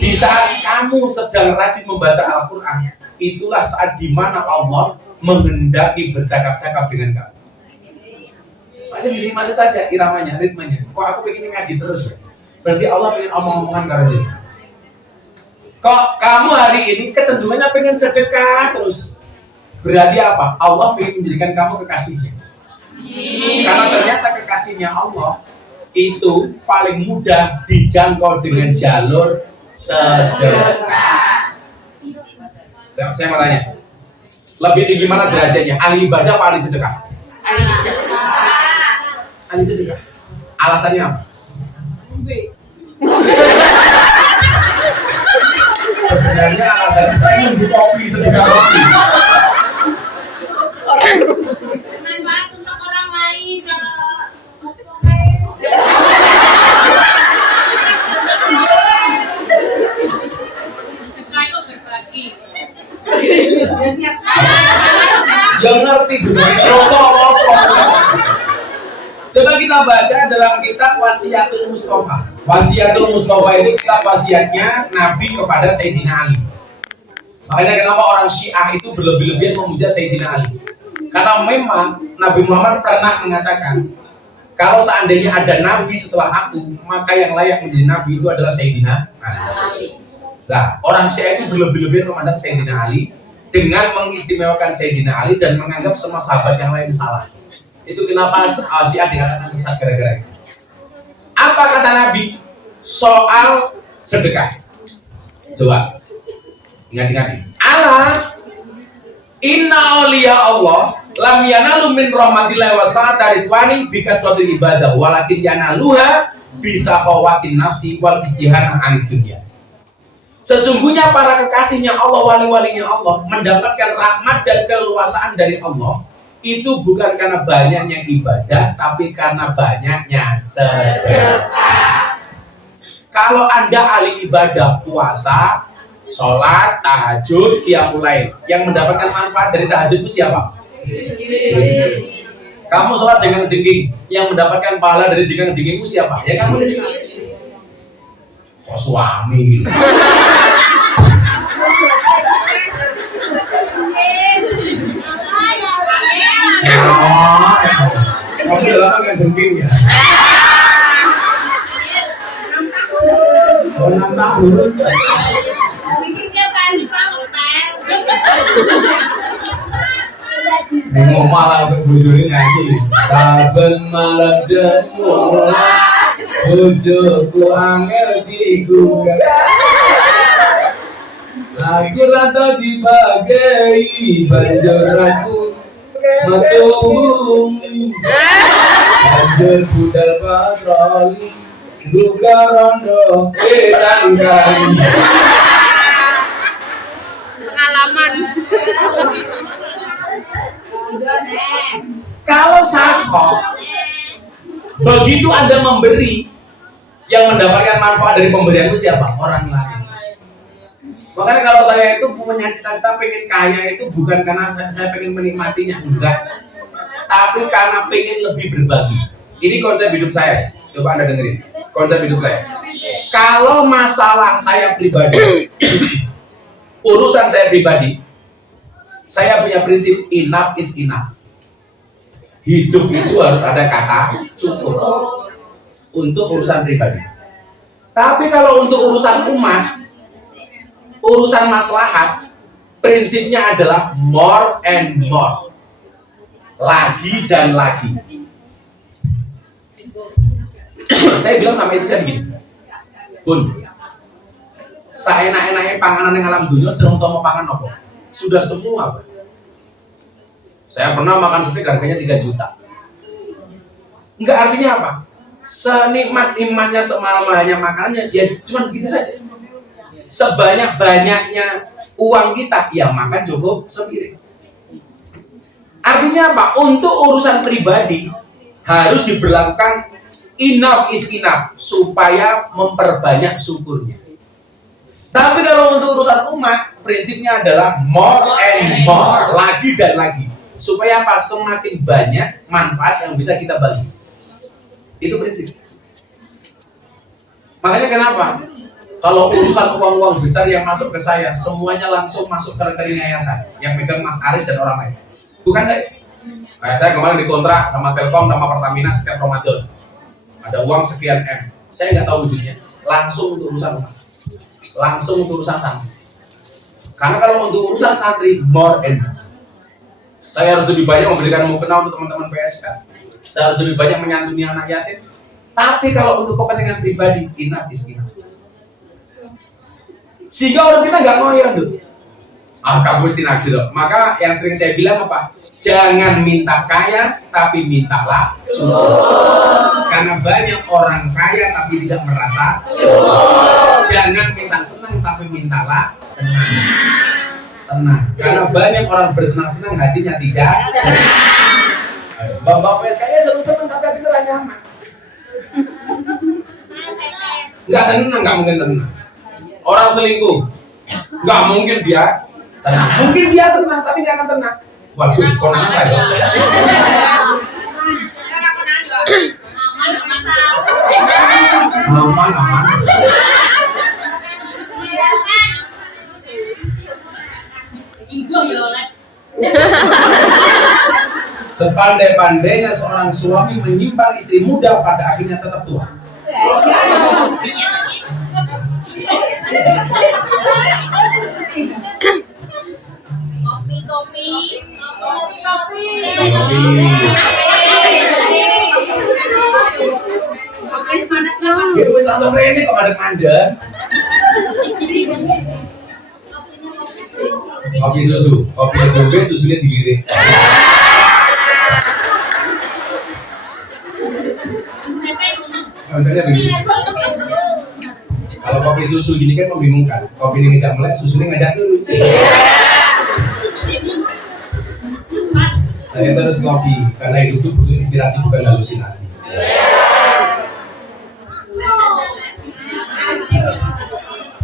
Di saat kamu sedang rajin membaca Al-Quran, itulah saat dimana Allah menghendaki bercakap-cakap dengan kamu. Makanya di mana saja iramanya, ritmenya. Kok aku pengen ngaji terus ya? Berarti Allah pengen omong-omongan karo jenengan. Kok kamu hari ini kecenderungannya pengen sedekah terus? Berarti apa? Allah pengen menjadikan kamu kekasihnya. Karena ternyata kekasihnya Allah itu paling mudah dijangkau dengan jalur sedekah. Saya mau tanya, lebih tinggi mana derajatnya? Ahli ibadah apa ahli sedekah? Ahli sedekah. Alasannya apa? Sebenarnya alasannya saya nunggu kopi sedekah kopi. Bermanfaat untuk orang lain kalau Yang ngerti gunanya coba kita baca dalam kitab Wasiatul Mustafa. Wasiatul Mustafa ini kitab wasiatnya Nabi kepada Sayyidina Ali. Makanya kenapa orang Syiah itu berlebih-lebihan memuja Sayyidina Ali? Karena memang Nabi Muhammad pernah mengatakan, kalau seandainya ada Nabi setelah aku, maka yang layak menjadi Nabi itu adalah Sayyidina Ali. Nah, orang Syiah itu berlebih-lebihan memandang Sayyidina Ali dengan mengistimewakan Sayyidina Ali dan menganggap semua sahabat yang lain salah. Itu kenapa Syiah dikatakan sesat gara-gara itu. Apa kata Nabi soal sedekah? Coba ingat-ingat. Allah inna awliya Allah lam yanalu min rahmatillahi wa sa'ataridwani bikasratil ibadah walakin yanaluha bisa khawatin nafsi wal istihana anid dunya. Sesungguhnya para kekasihnya Allah, wali-walinya Allah mendapatkan rahmat dan keluasaan dari Allah itu bukan karena banyaknya ibadah, tapi karena banyaknya sedekah. Kalau Anda ahli ibadah, puasa, sholat, tahajud, qiyamul lail, yang mendapatkan manfaat dari tahajud itu siapa? Kamu sholat jenggang-jengking, yang mendapatkan pahala dari jenggang-jengking itu siapa? Ya kamu sendiri. Kok suami gitu? Kamu udah lama nggak jengking ya? 6 tahun. bikin tiap kali Pak ngepel. Mau malah langsung bujurin nyanyi. Saben malam jemuran, bojoku angel digugat. Aku rata dibagi, banjur aku metu bumi. Banjur budal patroli, buka rondo tetanggan. Pengalaman. Kalau sakok, begitu Anda memberi, yang mendapatkan manfaat dari pemberian itu siapa? Orang lain. Makanya kalau saya itu punya cita-cita pengen kaya itu bukan karena saya pengen menikmatinya, enggak. Tapi karena pengen lebih berbagi. Ini konsep hidup saya. Coba Anda dengerin. Konsep hidup saya. Kalau masalah saya pribadi, urusan saya pribadi, saya punya prinsip enough is enough. Hidup itu harus ada kata cukup untuk urusan pribadi. Tapi kalau untuk urusan umat, urusan maslahat, prinsipnya adalah more and more. Lagi dan lagi. Saya bilang sama itu saya begini, Bun, saya enak-enaknya panganan yang alam dunia, serung tomo pangan apa? Sudah semua, Bun. Saya pernah makan steak harganya 3 juta. Enggak, artinya apa? senikmat-nikmatnya, semahal-mahalnya makanannya, ya cuma begitu saja. Sebanyak-banyaknya uang kita, ya makan cukup sepiring. Artinya apa? Untuk urusan pribadi harus diberlakukan enough is enough supaya memperbanyak syukurnya. Tapi kalau untuk urusan umat, prinsipnya adalah more and more, lagi dan lagi. Supaya apa? Semakin banyak manfaat yang bisa kita bagi. Itu prinsip. Makanya kenapa? Kalau urusan uang-uang besar yang masuk ke saya, semuanya langsung masuk ke rekening yayasan yang pegang Mas Aris dan orang lain. Bukan saya. Kayak saya kemarin dikontrak sama Telkom sama Pertamina setiap Ramadan. Ada uang sekian M. Saya nggak tahu wujudnya. Langsung untuk urusan umat. Langsung untuk urusan santri. Karena kalau untuk urusan santri, more and more. Saya harus lebih banyak memberikan mukena untuk teman-teman PSK. Saya harus lebih banyak menyantuni anak yatim. Tapi kalau untuk kepentingan pribadi, enough is enough. Sehingga orang kita nggak ngoyo tuh. Kamu mesti nagih loh. Maka yang sering saya bilang apa? Jangan minta kaya, tapi mintalah cukup. Karena banyak orang kaya tapi tidak merasa cukup. Jangan minta senang, tapi mintalah tenang. Tenang. Karena banyak orang bersenang-senang hatinya tidak. Bapak PSK-nya senang-senang tapi hatinya tidak nyaman. Nggak tenang, nggak mungkin tenang. Orang selingkuh, nggak mungkin dia tenang. Mungkin dia senang tapi nggak akan tenang. Waduh, konangan lagi. Aman. Sepandai-pandainya seorang suami menyimpan istri muda, pada akhirnya tetap tua. Kopi susu. Ya wis langsung rene kok ada mandek. Kopi susu, kopi kedua susunya dilirik. Konsepnya begini. Kalau kopi susu gini kan membingungkan. Kopi ini ngejak melek, susunya ngajak dulu. Saya terus ngopi karena hidup itu butuh inspirasi bukan halusinasi.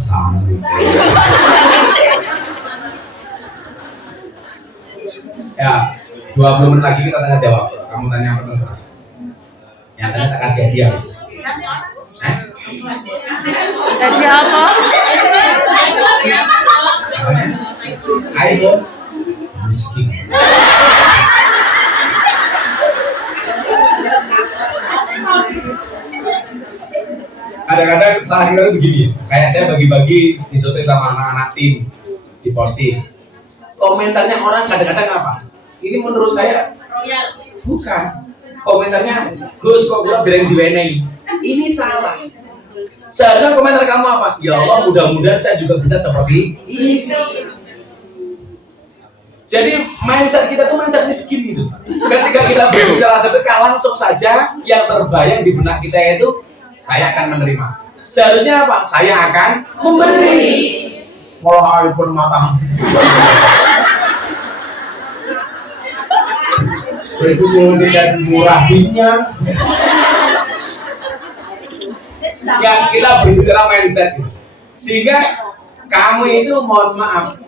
Sama. Ya, 20 menit lagi kita tanya jawab. Kamu tanya apa terserah. Yang tanya tak kasih hadiah, Mas. Jadi apa? Apanya? iPhone miskin. Kadang-kadang salah kita tuh begini, kayak saya bagi-bagi disotin sama anak-anak tim di posting. Komentarnya orang kadang-kadang apa? Ini menurut saya bukan. Komentarnya Gus kok gua dereng diwenehi. Ini salah. Seharusnya komentar kamu apa? Ya Allah, mudah-mudahan saya juga bisa seperti ini. Jadi mindset kita tuh mindset miskin gitu. Ketika kita berbicara sedekah, langsung saja yang terbayang di benak kita itu saya akan menerima. Seharusnya apa? Saya akan memberi. Malah iPhone matang. Itu dengan murahinya. Ya, kita berbicara mindset. Sehingga kamu itu mohon maaf,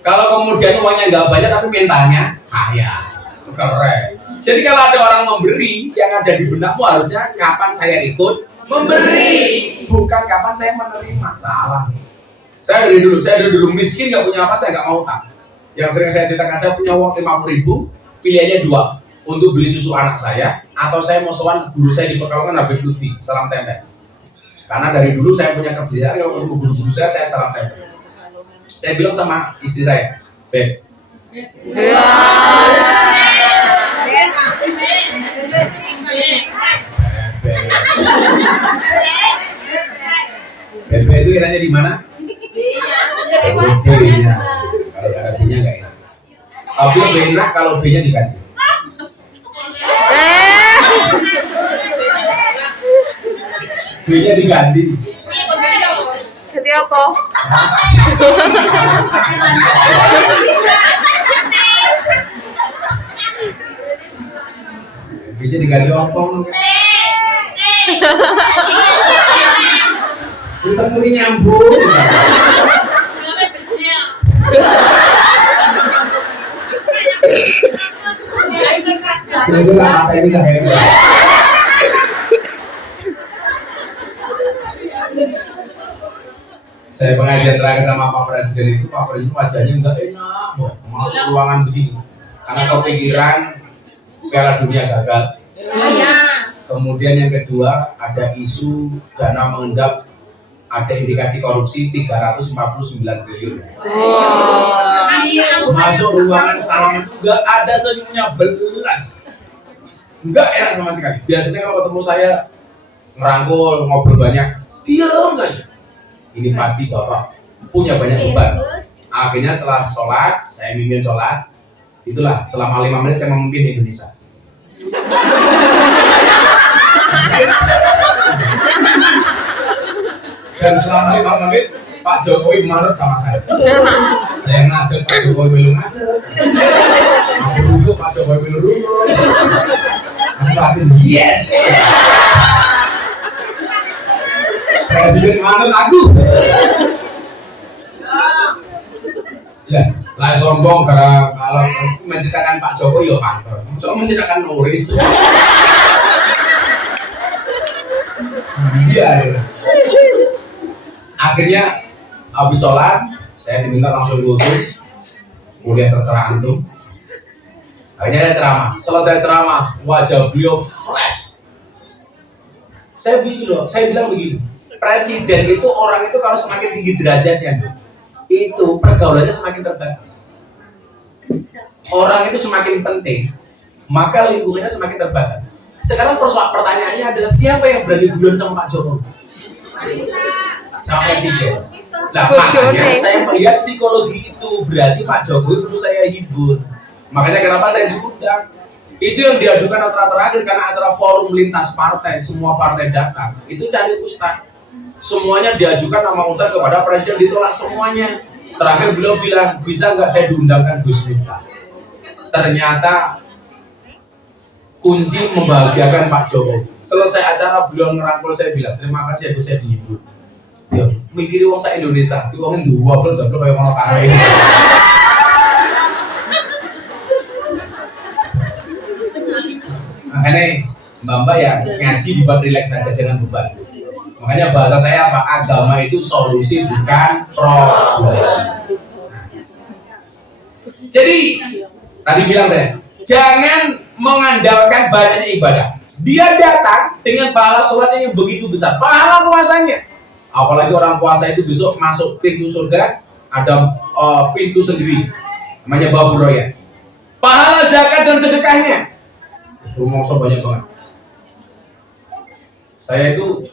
kalau kemudian uangnya nggak banyak tapi mentalnya kaya, keren. Jadi kalau ada orang memberi, yang ada di benakmu harusnya kapan saya ikut memberi, bukan kapan saya menerima. Salah. Saya dari dulu miskin, nggak punya apa, saya nggak mau tak. Yang sering saya ceritakan, saya punya uang 50.000, pilihannya dua, untuk beli susu anak saya, atau saya mau sowan guru saya di Pekalongan, Habib Lutfi, salam tempel. Karena dari dulu saya punya kebiasaan kalau ketemu guru-guru saya salam tempel. Saya bilang sama istri saya, Beb, Beb itu iranya di mana? B-nya. Kalau nggak ada B-nya nggak enak. Tapi B-nya kalau B-nya diganti. B-nya diganti. Jadi apa? B-nya diganti apa? Bentar ini nyambung. Sudah masa ini nggak hebat. Saya pengajian terakhir sama Pak Presiden itu, Pak Presiden wajahnya nggak enak, masuk ruangan begini, karena kepikiran Piala Dunia gagal. Kemudian yang kedua ada isu dana mengendap, ada indikasi korupsi 349 triliun. Masuk ruangan salaman itu nggak ada senyumnya belas, nggak enak sama sekali. Biasanya kalau ketemu saya ngerangkul, ngobrol banyak, diam saja. Ini pasti Bapak punya banyak beban. Akhirnya setelah sholat, saya mimpin sholat. Itulah selama 5 menit saya memimpin Indonesia. Dan selama 5 menit Pak Jokowi marah sama saya. Saya ngadep, Pak Jokowi belum ngadep. Aku duduk, Pak Jokowi belum duduk. Aku yakin, yes. Presiden manut aku. Ya, lah sombong karena kalau menceritakan Pak Jokowi ya pantas. Soal menceritakan Nuris. Iya. Akhirnya habis sholat, saya diminta langsung wudhu. Kuliah terserah antum. Akhirnya saya ceramah. Selesai ceramah, wajah beliau fresh. Saya bilang begini. Presiden itu orang itu kalau semakin tinggi derajatnya, itu pergaulannya semakin terbatas. Orang itu semakin penting, maka lingkungannya semakin terbatas. Sekarang pertanyaannya adalah siapa yang berani duluan sama Pak Jokowi? Sama Presiden. Nah, makanya saya melihat psikologi itu berarti Pak Jokowi perlu saya hibur. Makanya kenapa saya diundang? Itu yang diajukan terakhir karena acara forum lintas partai, semua partai datang. Itu cari Ustaz. Semuanya diajukan nama Ustaz kepada Presiden, ditolak semuanya. Terakhir beliau bilang, bisa nggak saya diundangkan Gus Miftah? Ternyata kunci membahagiakan Pak Jokowi. Selesai acara beliau ngerangkul, saya bilang, terima kasih ya Gus, saya dihibur. Ya, mikiri wong sa Indonesia, di wongin dua belum kayak ngono kae. Makanya Mbak ya ngaji dibuat rileks saja, jangan beban. Makanya bahasa saya apa? Agama itu solusi bukan problem. Jadi tadi bilang saya, jangan mengandalkan banyaknya ibadah. Dia datang dengan pahala sholatnya yang begitu besar, pahala puasanya. Apalagi orang puasa itu besok masuk pintu surga, ada pintu sendiri, namanya Babur Roya. Pahala zakat dan sedekahnya, semua banyak banget. Saya itu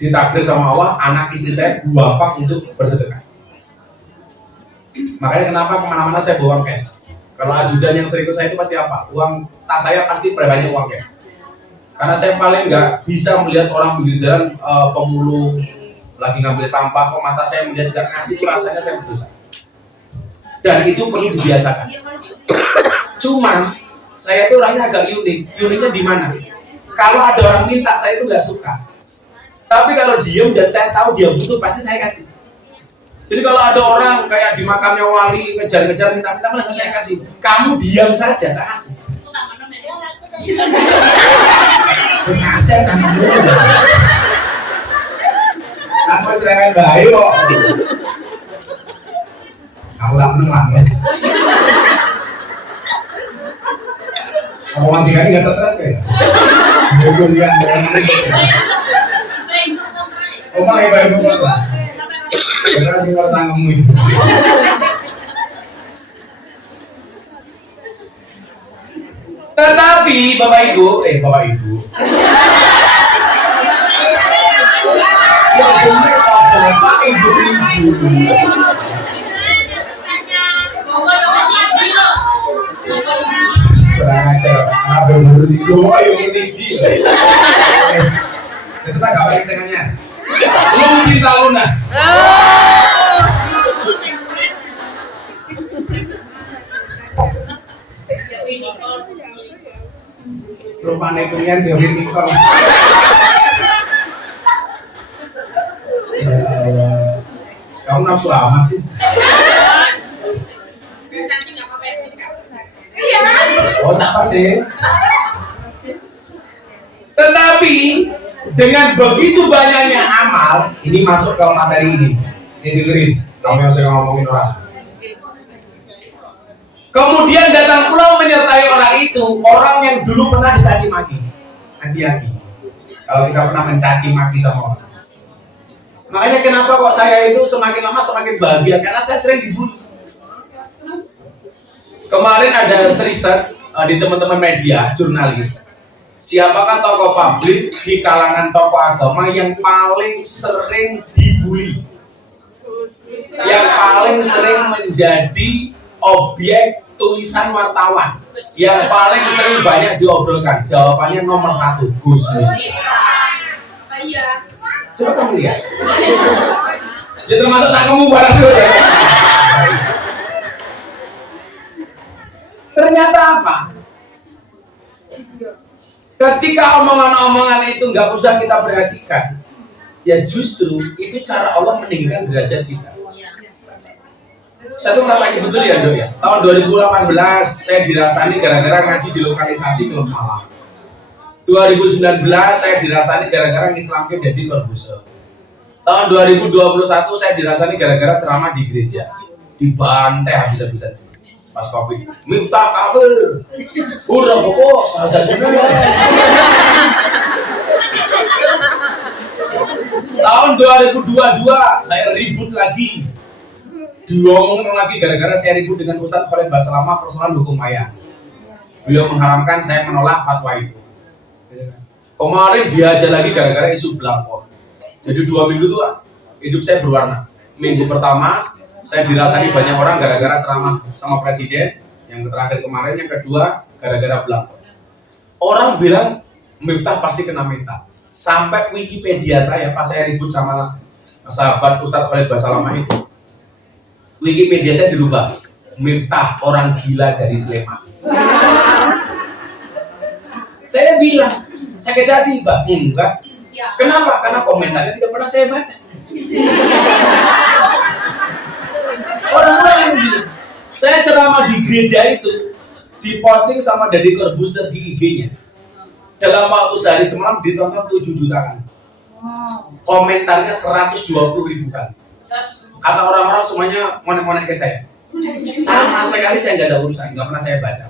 ditakdir sama Allah, anak istri saya 2 pak untuk bersedekah. Makanya kenapa kemana-mana saya bawa cash. Kalau ajudan yang sering ikut saya itu pasti apa? Uang tas saya pasti banyak uang cash. Karena saya paling nggak bisa melihat orang pinggir jalan pemulung lagi ngambil sampah, kok mata saya melihat nggak ngasih, itu rasanya saya berdosa. Dan itu perlu dibiasakan. Cuma saya itu orangnya agak unik. Uniknya di mana? Kalau ada orang minta, saya itu nggak suka. Tapi kalau diem dan saya tahu dia butuh, pasti saya kasih. Jadi kalau ada orang kayak di makamnya wali ngejar-ngejar minta-minta, malah saya kasih. Kamu diam saja, tak kasih. Terus ngasih kan dulu. Aku serangan bayi kok. Aku tak menang ya. Kamu majikan nggak stres kayak? Kemudian Oma ibu lah. Kita singkat tanganmu itu. Tetapi Bapak Ibu. Bapak Ibu. Kurang ajar. Apa yang bersih? Gue yang siji. Terserah gak pakai sengannya. Lu cinta Luna. Rupanya kalian jadi Nicole. Ya Allah. Kamu nafsu amat sih. Oh, capek sih. Tetapi dengan begitu banyaknya amal, ini masuk ke materi ini. Ini dengerin, kamu yang saya ngomongin orang. Kemudian datang pula menyertai orang itu, orang yang dulu pernah dicaci maki. Hati-hati. Kalau kita pernah mencaci maki sama orang. Makanya kenapa kok saya itu semakin lama semakin bahagia, karena saya sering dibully. Kemarin ada riset di teman-teman media, jurnalis. Siapakah tokoh publik di kalangan tokoh agama yang paling sering dibully? Yang paling sering menjadi objek tulisan wartawan? Yang paling sering banyak diobrolkan? Jawabannya nomor 1, Gus Dur. Coba kamu lihat. Ya termasuk cangkemmu barang dulu ya. Ternyata apa? Ketika omongan-omongan itu nggak usah kita perhatikan, ya justru itu cara Allah meninggikan derajat kita. Saya tuh merasa betul ya Dok ya. Tahun 2018 saya dirasani gara-gara ngaji di lokalisasi Klub Malang. 2019 saya dirasani gara-gara ngislamke Deddy Corbuzier. Tahun 2021 saya dirasani gara-gara ceramah di gereja. Dibantai habis-habisan. Pas Covid, minta kafir. Udah pokok saja dulu. Tahun 2022 saya ribut lagi. Diomongin lagi gara-gara saya ribut dengan Ustadz Khalid Basalamah persoalan hukum ayat. Beliau mengharamkan, saya menolak fatwa itu. Kemarin diajar lagi gara-gara isu belangkon. Jadi 2 minggu tuh hidup saya berwarna. Minggu pertama saya dirasani banyak orang gara-gara ceramah sama presiden. Yang terakhir kemarin, yang kedua gara-gara belangkon. Orang bilang Miftah pasti kena mental. Sampai Wikipedia saya pas saya ribut sama sahabat Ustadz Khalid Basalamah itu, Wikipedia saya dirubah, Miftah orang gila dari Sleman. Saya bilang sakit hati Pak, enggak. Kenapa? Karena komentarnya tidak pernah saya baca. Orang-orang yang bilang, saya ceramah di gereja itu diposting sama Deddy Corbuzier di IG-nya. Dalam waktu sehari semalam ditonton 7 jutaan. Komentarnya 120.000 kan. Kata orang-orang semuanya monek-monek ke saya. Sama sekali saya nggak ada urusan, nggak pernah saya baca.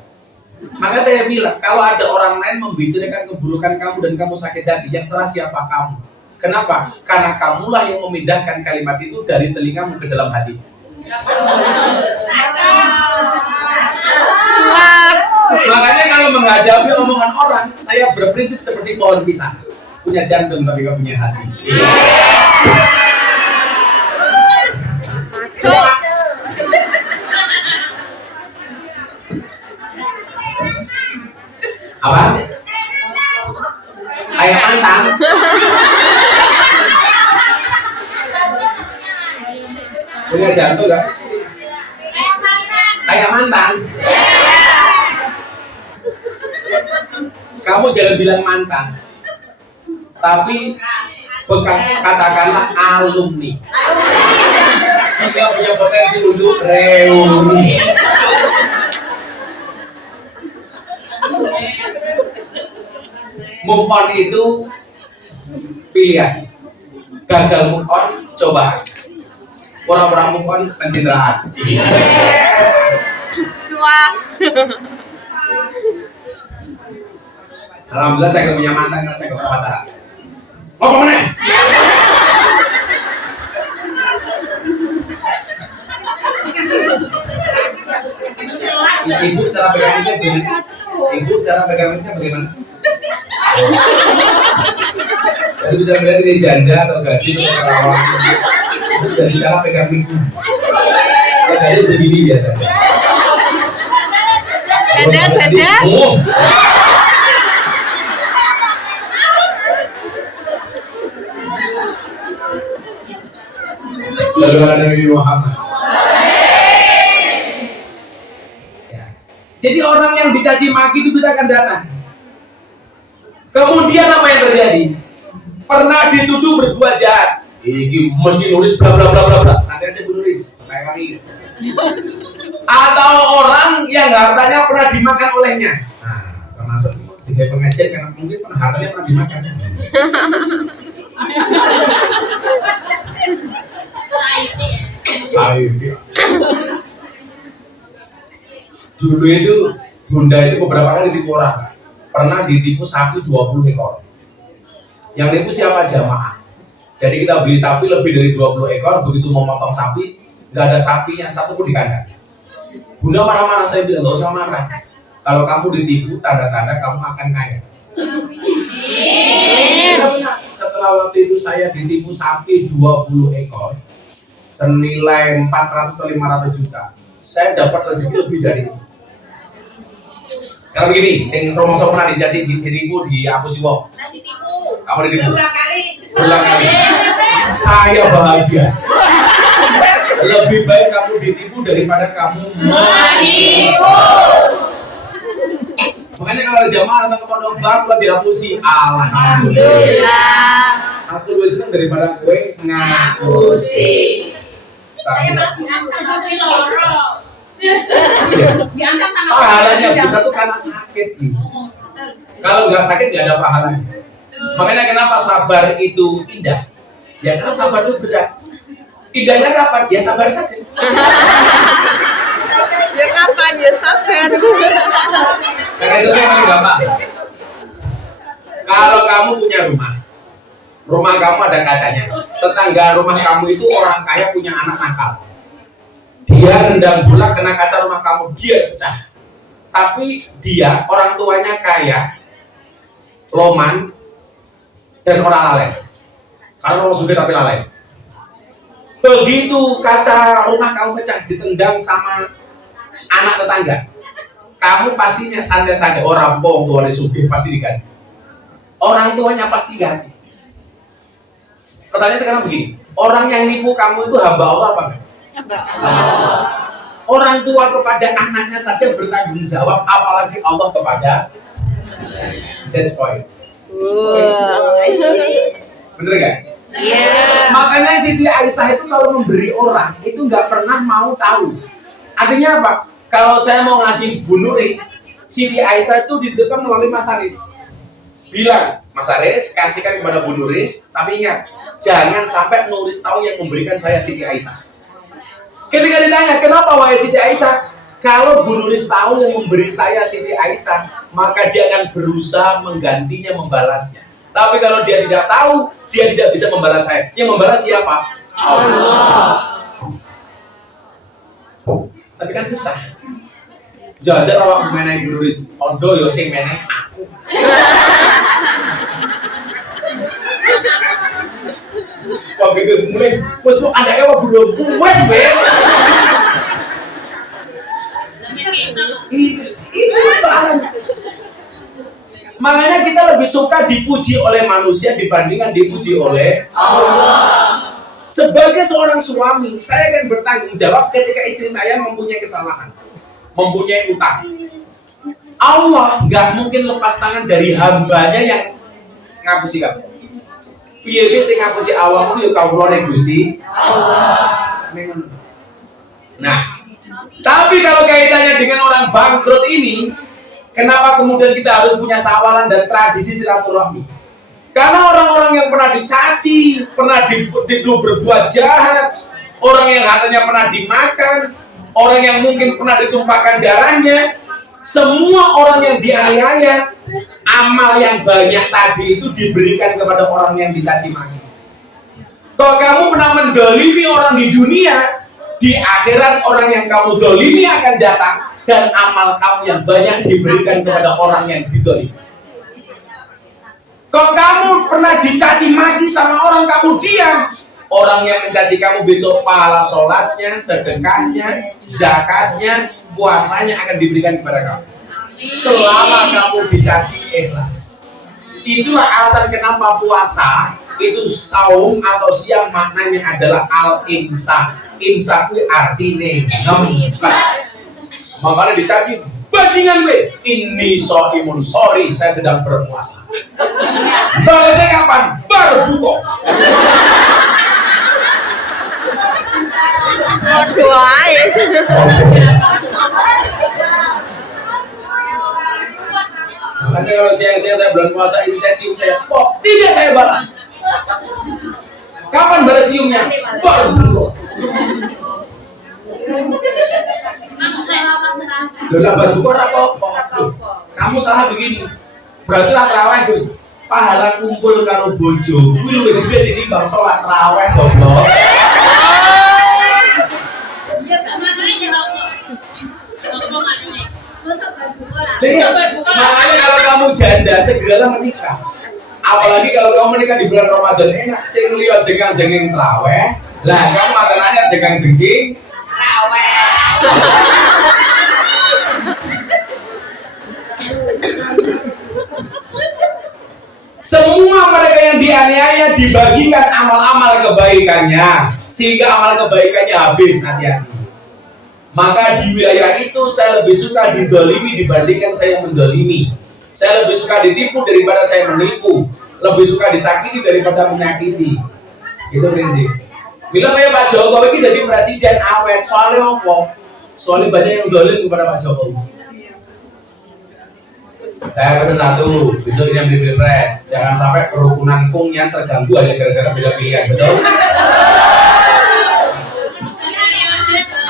Maka saya bilang, kalau ada orang lain membicarakan keburukan kamu dan kamu sakit hati, yang salah siapa kamu? Kenapa? Karena kamulah yang memindahkan kalimat itu dari telingamu ke dalam hati. Makanya kalau menghadapi omongan orang, saya berprinsip seperti pohon pisang, punya jantung tapi nggak punya hati. Apa? Kayak mantan. Punya jantung gak? Kayak mantan. Kamu jangan bilang mantan, tapi katakanlah alumni, sehingga punya potensi untuk reuni. Move on itu pilihan. Gagal move on, coba. Orang-orang move on pencitraan. Cuaks. Alhamdulillah saya gak punya mantan karena saya gak punya pacaran. Apa mana? Ibu cara pegangnya bagaimana? Ibu cara pegangnya bagaimana? Jadi bisa melihat ini janda atau gadis atau perawat. Itu dari cara pegang ibu. Kalau gadis begini biasanya. Janda. Sallallahu Alaihi Muhammad. Ya. Jadi orang yang dicaci maki itu bisa akan datang. Kemudian apa yang terjadi? Pernah dituduh berbuat jahat. Ini mesti nulis bla bla bla bla bla. Santai aja Bu nulis. Kayak kali. Atau orang yang hartanya pernah dimakan olehnya. Nah, termasuk tiga pengajian karena mungkin pernah hartanya pernah dimakan. Saya. Dulu itu Bunda itu beberapa kali ditipu orang. Pernah ditipu sapi 20 ekor. Yang nipu siapa? Jamaah. Jadi kita beli sapi lebih dari 20 ekor, begitu mau potong sapi, nggak ada sapinya satu pun di kandang. Bunda marah-marah, saya bilang nggak usah marah. Kalau kamu ditipu, tanda-tanda kamu akan kaya. Setelah waktu itu saya ditipu sapi 20 ekor, senilai 400 atau 500 juta. Saya dapat rezeki lebih dari itu. Karena begini, sing romoso pernah ditipu di aku sih wong. Saya ditipu. Kamu ditipu? Berulang kali. Saya bahagia. Lebih baik kamu ditipu daripada kamu menipu. Makanya kalau ada jamaah datang ke pondok baru dihapusi. Alhamdulillah. Aku lebih senang daripada gue ngapusi. Tapi loro. Diangkat sama Pahalanya bisa tuh karena sakit. Kalau nggak sakit nggak ada pahalanya. Makanya kenapa sabar itu indah? Ya karena sabar itu berat. Indahnya kapan? Ya sabar saja. Ya kapan ya sabar. Karena itu yang gampang. Kalau kamu punya rumah kamu ada kacanya. Tetangga rumah kamu itu orang kaya punya anak nakal. Dia nendang bola kena kaca rumah kamu, dia pecah. Tapi dia orang tuanya kaya, loman, dan orang lalai. Karena orang sugih tapi lalai. Begitu kaca rumah kamu pecah ditendang sama anak tetangga, kamu pastinya santai saja. Orang pong tuanya sugih pasti diganti. Orang tuanya pasti ganti. Pertanyaan sekarang begini, orang yang nipu kamu itu hamba Allah apa enggak? Orang tua kepada anaknya saja bertanggung jawab, apalagi Allah kepada. That's point. Bener gak? Iya. Makanya Siti Aisyah itu kalau memberi orang itu nggak pernah mau tahu. Artinya apa? Kalau saya mau ngasih Bu Nuris, Siti Aisyah itu dititipkan melalui Mas Aris. Bilang, Mas Aris kasihkan kepada Bu Nuris, tapi ingat, jangan sampai Nuris tahu yang memberikan saya Siti Aisyah. Ketika ditanya, kenapa wahai Siti Aisyah? Kalau Bu Nuris tahu yang memberi saya Siti Aisyah, maka dia akan berusaha menggantinya, membalasnya. Tapi kalau dia tidak tahu, dia tidak bisa membalas saya. Yang membalas siapa? Allah. Tapi kan susah. Jajar awak meneh Bu Nuris, ondo yo sing meneh aku. Begitu semulai, wes mau ada apa belum? Wes. Itu soalnya. Makanya kita lebih suka dipuji oleh manusia dibandingkan dipuji oleh Allah. Sebagai seorang suami, saya akan bertanggung jawab ketika istri saya mempunyai kesalahan, mempunyai utang. Allah nggak mungkin lepas tangan dari hambanya yang ngapusi kamu. Piye sing ngapusi awakmu yo kawulane Gusti Allah. Nah, tapi kalau kaitannya dengan orang bangkrut ini, kenapa kemudian kita harus punya sawalan dan tradisi silaturahmi? Karena orang-orang yang pernah dicaci, pernah dituduh berbuat jahat, orang yang hartanya pernah dimakan, orang yang mungkin pernah ditumpahkan darahnya, semua orang yang dianiaya, amal yang banyak tadi itu diberikan kepada orang yang dicaci maki. Kalau kamu pernah mendolimi orang di dunia, di akhirat orang yang kamu dolimi akan datang dan amal kamu yang banyak diberikan kepada orang yang didolimi. Kalau kamu pernah dicaci maki sama orang, kamu diam, orang yang mencaci kamu besok pahala sholatnya, sedekahnya, zakatnya, puasanya akan diberikan kepada kamu. Selama kamu dicaci ikhlas. Itulah alasan kenapa puasa itu saum atau siang maknanya adalah al-imsak. Imsak itu artinya ngempet. Makanya dicaci, bajingan gue, ini so'imun, sorry saya sedang berpuasa. Balasnya kapan? Berbuka. Doain. Makanya kalau siang-siang saya bulan puasa ini saya cium saya, kok tidak saya balas. Kapan balas ciumnya? Baru. Loh, baru apa? Kamu salah begini. Berarti lah terawih Gus. Pahala kumpul karo bojo. Kuwi luwih gede tinimbang salat terawih goblok. Makanya kalau kamu janda segeralah menikah. Apalagi kalau kamu menikah di bulan Ramadan enak. Sing liya jengang-jenging traweh. Lah kamu makanannya jengang-jenging traweh. Semua mereka yang dianiaya dibagikan amal-amal kebaikannya sehingga amal kebaikannya habis. Hati-hati. Maka di wilayah itu saya lebih suka didolimi dibandingkan saya mendolimi. Saya lebih suka ditipu daripada saya menipu. Lebih suka disakiti daripada menyakiti. Itu prinsip. Bila kayak Pak Jokowi ini jadi presiden awet, soalnya apa? Soalnya banyak yang dolim kepada Pak Jokowi. Saya pesan satu, besok ini yang pilpres. Jangan sampai kerukunan kung yang terganggu hanya gara-gara beda pilihan, betul?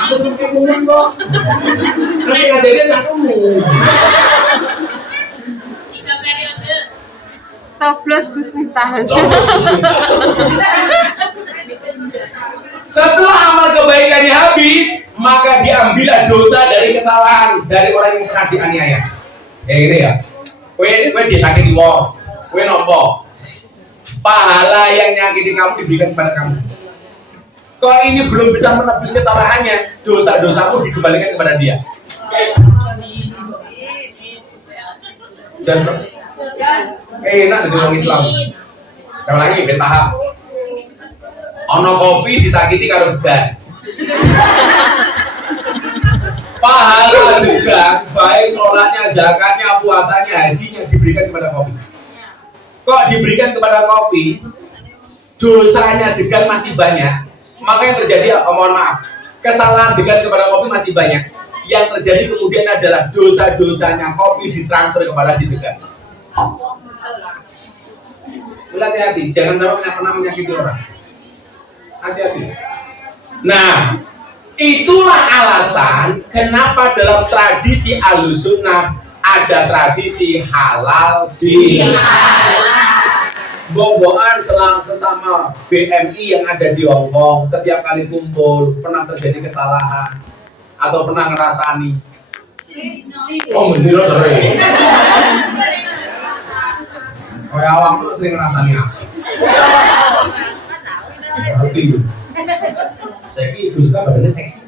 Aku suka ngomong kok. Karena yang ngajarin cakemmu. Coblos Gus Miftah. Setelah amal kebaikannya habis, maka diambillah dosa dari kesalahan dari orang yang pernah dianiaya. Ini ya. Kue disakiti wong. Kue nopo. Pahala yang nyakiti kamu diberikan kepada kamu. Kok ini belum bisa menebus kesalahannya, dosa-dosamu dikembalikan kepada dia. Just enak itu orang Islam. Saya ulangi, ben paham. Ono kopi disakiti karo beban. Pahala juga, baik sholatnya, zakatnya, puasanya, hajinya diberikan kepada kopi. Kok diberikan kepada kopi, dosanya degan masih banyak. Maka yang terjadi, mohon maaf, kesalahan degan kepada kopi masih banyak. Yang terjadi kemudian adalah dosa-dosanya kopi ditransfer kepada si degan. Hati-hati, jangan sampai pernah menyakiti orang. Hati-hati. Nah, itulah alasan kenapa dalam tradisi Ahlussunnah ada tradisi halal bihalal. Boboan selang sesama BMI yang ada di Hongkong setiap kali kumpul pernah terjadi kesalahan atau pernah ngerasani. Oh, bener sering. Oh ya, awam lu sering ngerasani apa? Ngerti lu. Saya ini suka badannya seksi.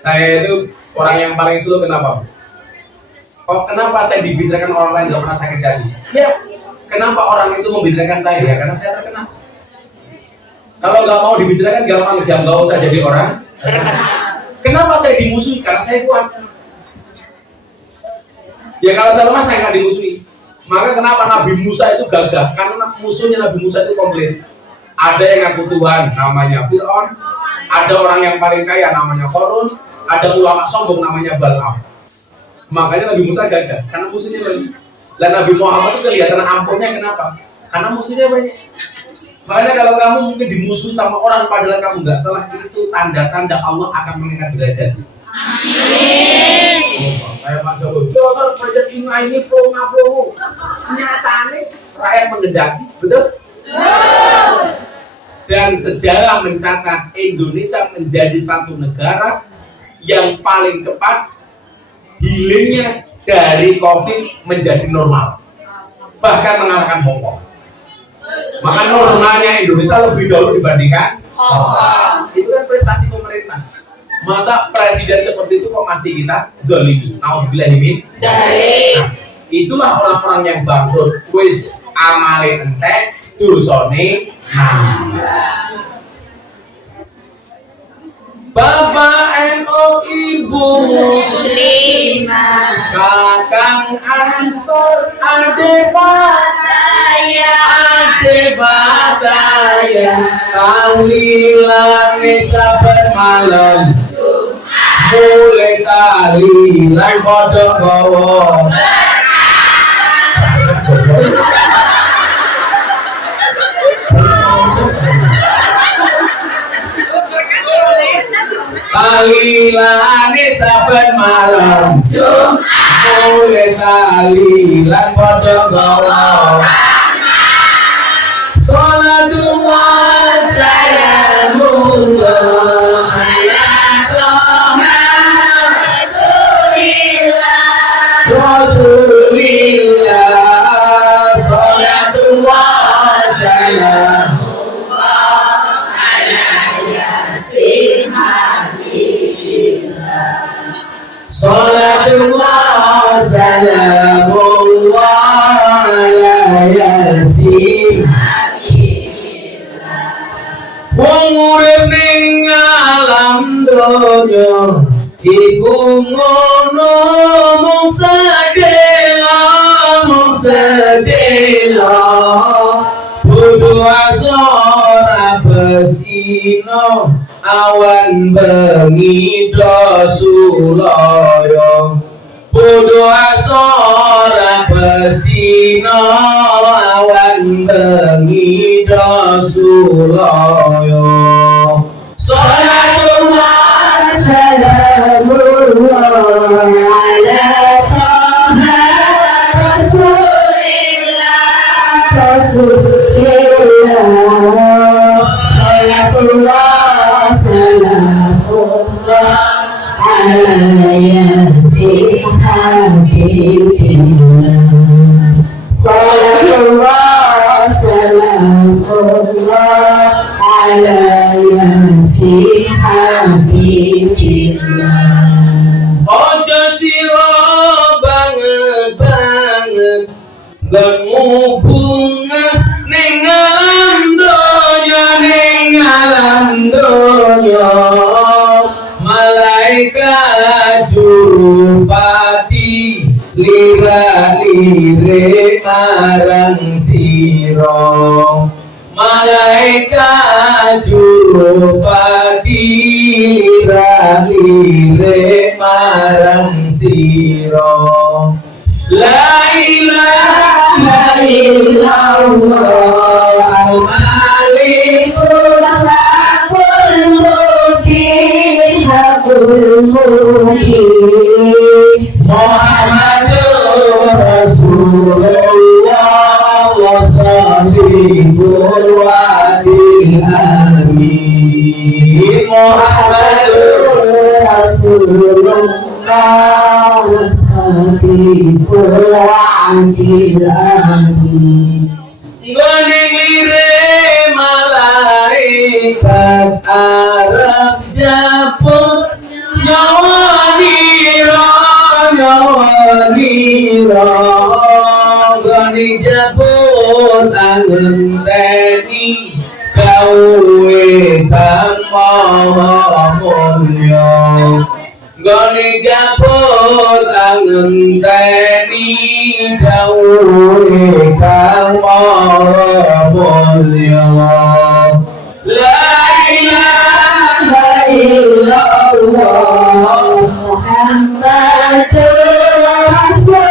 Saya itu orang yang paling slow, kenapa? Oh, kenapa saya dibicarakan orang lain gak pernah sakit hati? Ya, kenapa orang itu membicarakan saya? Ya, karena saya terkenal. Kalau nggak mau dibicarakan gampang, jangan nggak usah jadi orang. Kenapa saya dimusuhi? Karena saya kuat. Ya kalau saya lemah saya nggak dimusuhi. Maka kenapa Nabi Musa itu gagah? Karena musuhnya Nabi Musa itu komplit. Ada yang ngaku Tuhan, namanya Fir'aun. Ada orang yang paling kaya, namanya Qarun. Ada ulama sombong, namanya Balaam. Makanya Nabi Musa gagah, karena musuhnya banyak. Dan Nabi Muhammad itu kelihatan ampuhnya, kenapa? Karena musuhnya banyak. Makanya kalau kamu mungkin dimusuhi sama orang padahal kamu nggak salah, itu tanda-tanda Allah akan mengangkat derajat. Amin. Kayak Pak Jokowi, dasar derajat ini pro-pro. Nyatanya rakyat menghendaki, betul? Dan sejarah mencatat Indonesia menjadi satu negara yang paling cepat healingnya dari COVID menjadi normal, bahkan mengalahkan Hongkong. Maka normalnya Indonesia lebih dahulu dibandingkan Hongkong. Itu kan prestasi pemerintah. Masa presiden seperti itu kok masih kita dolimi? Naudzubillah min dzalik. Nah, itulah orang-orang yang bangkrut. Wis amale entek, dosane nambah. Bapak NU, Ibu Muslimah, Kakang Ansor, Ade Fataya, tahlilan saben malam, mulai tahlilan padha gawa. Tahlilan saben malam Jumat, mulai tahlilan padha gawa. Salatullah salamullah ala Toha Rasulillah. Salatullah salamullah ala Yasin Habibillah. Salatullah salamullah ala Yasin. Wong urip ning alam donya iku ngono mung sedela bodho asor abesino awan bengi dosulaya. Bodho asor abesino awan bengi dosulaya. Salatullah salamullah ala Toha Rasulillah. Salatullah salamullah ala Yasin Habibillah. Salatullah salamullah ala Yasin Habibillah. Ojo sira banget nggonmu bunga ning alam donya, malaikat jurupati lira-lire marang sira. Malaikat jurupati lira-lire marang sira. La ilaha illallah al-malikul hakul mubin Muhammadur Rasulullah wa sahibul wadil amin. Muhammadur Rasulullah wa sahibul wadil amin. Ngelire malaikat Arab Japun nyawanira gani Japun angenteni gawe kang maha mulya. Gani Japun angenteni gawe kang maha mulya. La ilaha illallah Muhammadur Rasulullah.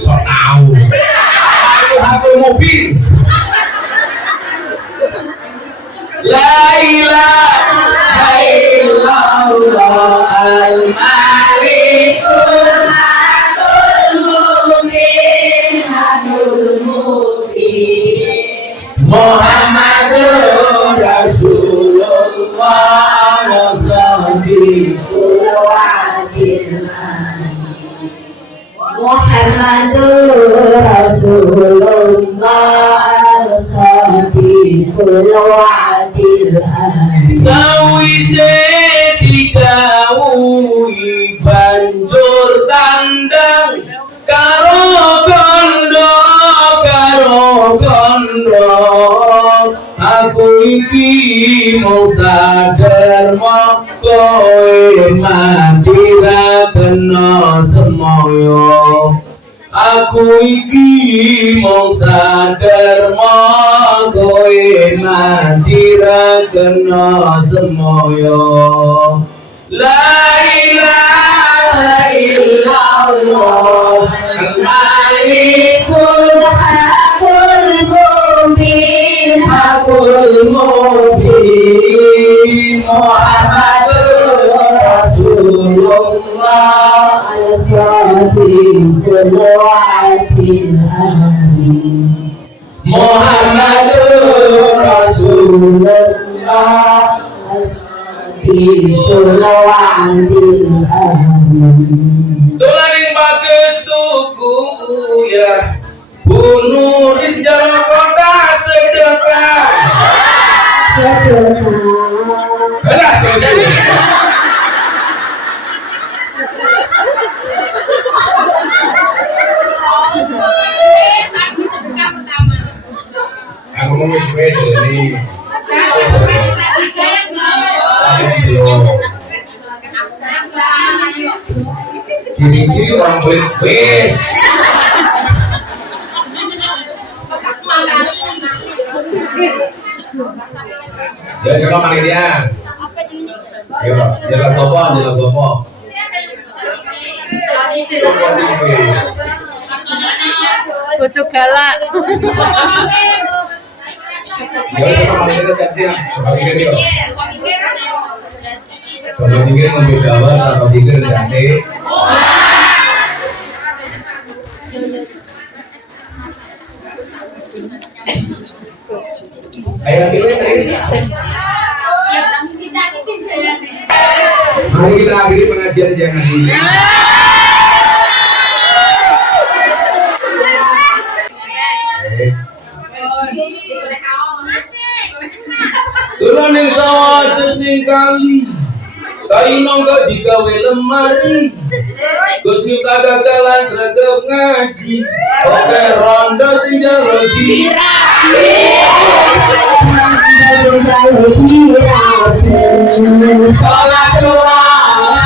So tahu aku mobil. La ilaha illallah al-malikul hakul mubin Muhammadur Rasulullah wa sahbihi Muhammadur Rasulullah al-Sadiqul wa'adil amin. Sawise didhawuhi banjur tandang karo kondo aku iki mau sadar mau kowe mati ra kena semoyo. Aku iki mau sadar mau kowe mati ra kena semoyo. La ilaha illallah al-malikul Hakul mubin, hakul mubin Muhammadur Rasulullah al-Sadiqul wa'adil amin. Muhammadur Rasulullah al-Sadiqul wa'adil amin. Tulaning bagus tuku ya Bunuris jalan kota sedekah. Alah, terus aja. Tadi sedekah pertama. Aku mau wis jadi. Ciri-ciri orang pelit wis. Ya sekarang panitia. Ayo, jalan gopo. Bocok galak. Ya sekarang panitia siap-siap. Coba pikir yuk. Coba pikir ngombe dawet atau pikir dasi. Ayo kita serius. Mari kita akhiri pengajian siang hari ini. Yes. Turun ning sawah terus ning kali. Kayu nongko digawe lemari. Gus Miftah gagalan sregep ngaji. Oke rondo sing jero Salatullah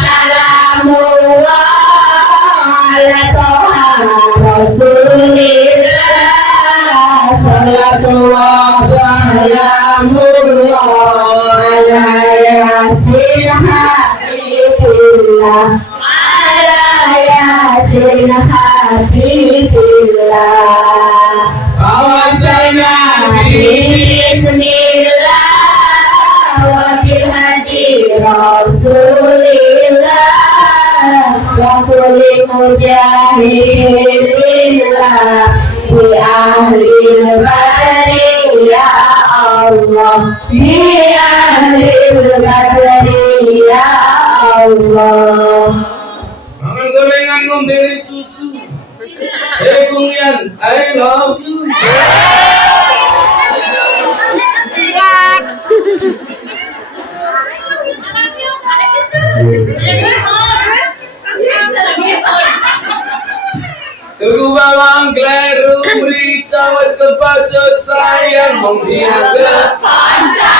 salamullah ala toha rasulillah. Salatullah salamullah ala yasin habibillah. Ala yasin habibillah. Awasana Bismillah wa bil hadi Rasulillah wa kulli mujahidillah bi ahli bari ya Allah bi ahli bari ya Allah. mangan gorengan ngombe susu. Kungyan, I love you. Tugu bawang kleru merica wes kepacet sayang menghianat panca.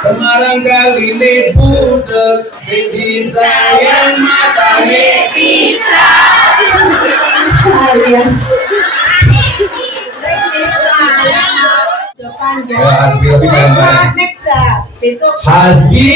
Semarang kali ini budek sing disayang matane pizza. Hasbi lebih bareng-bareng. Hasbi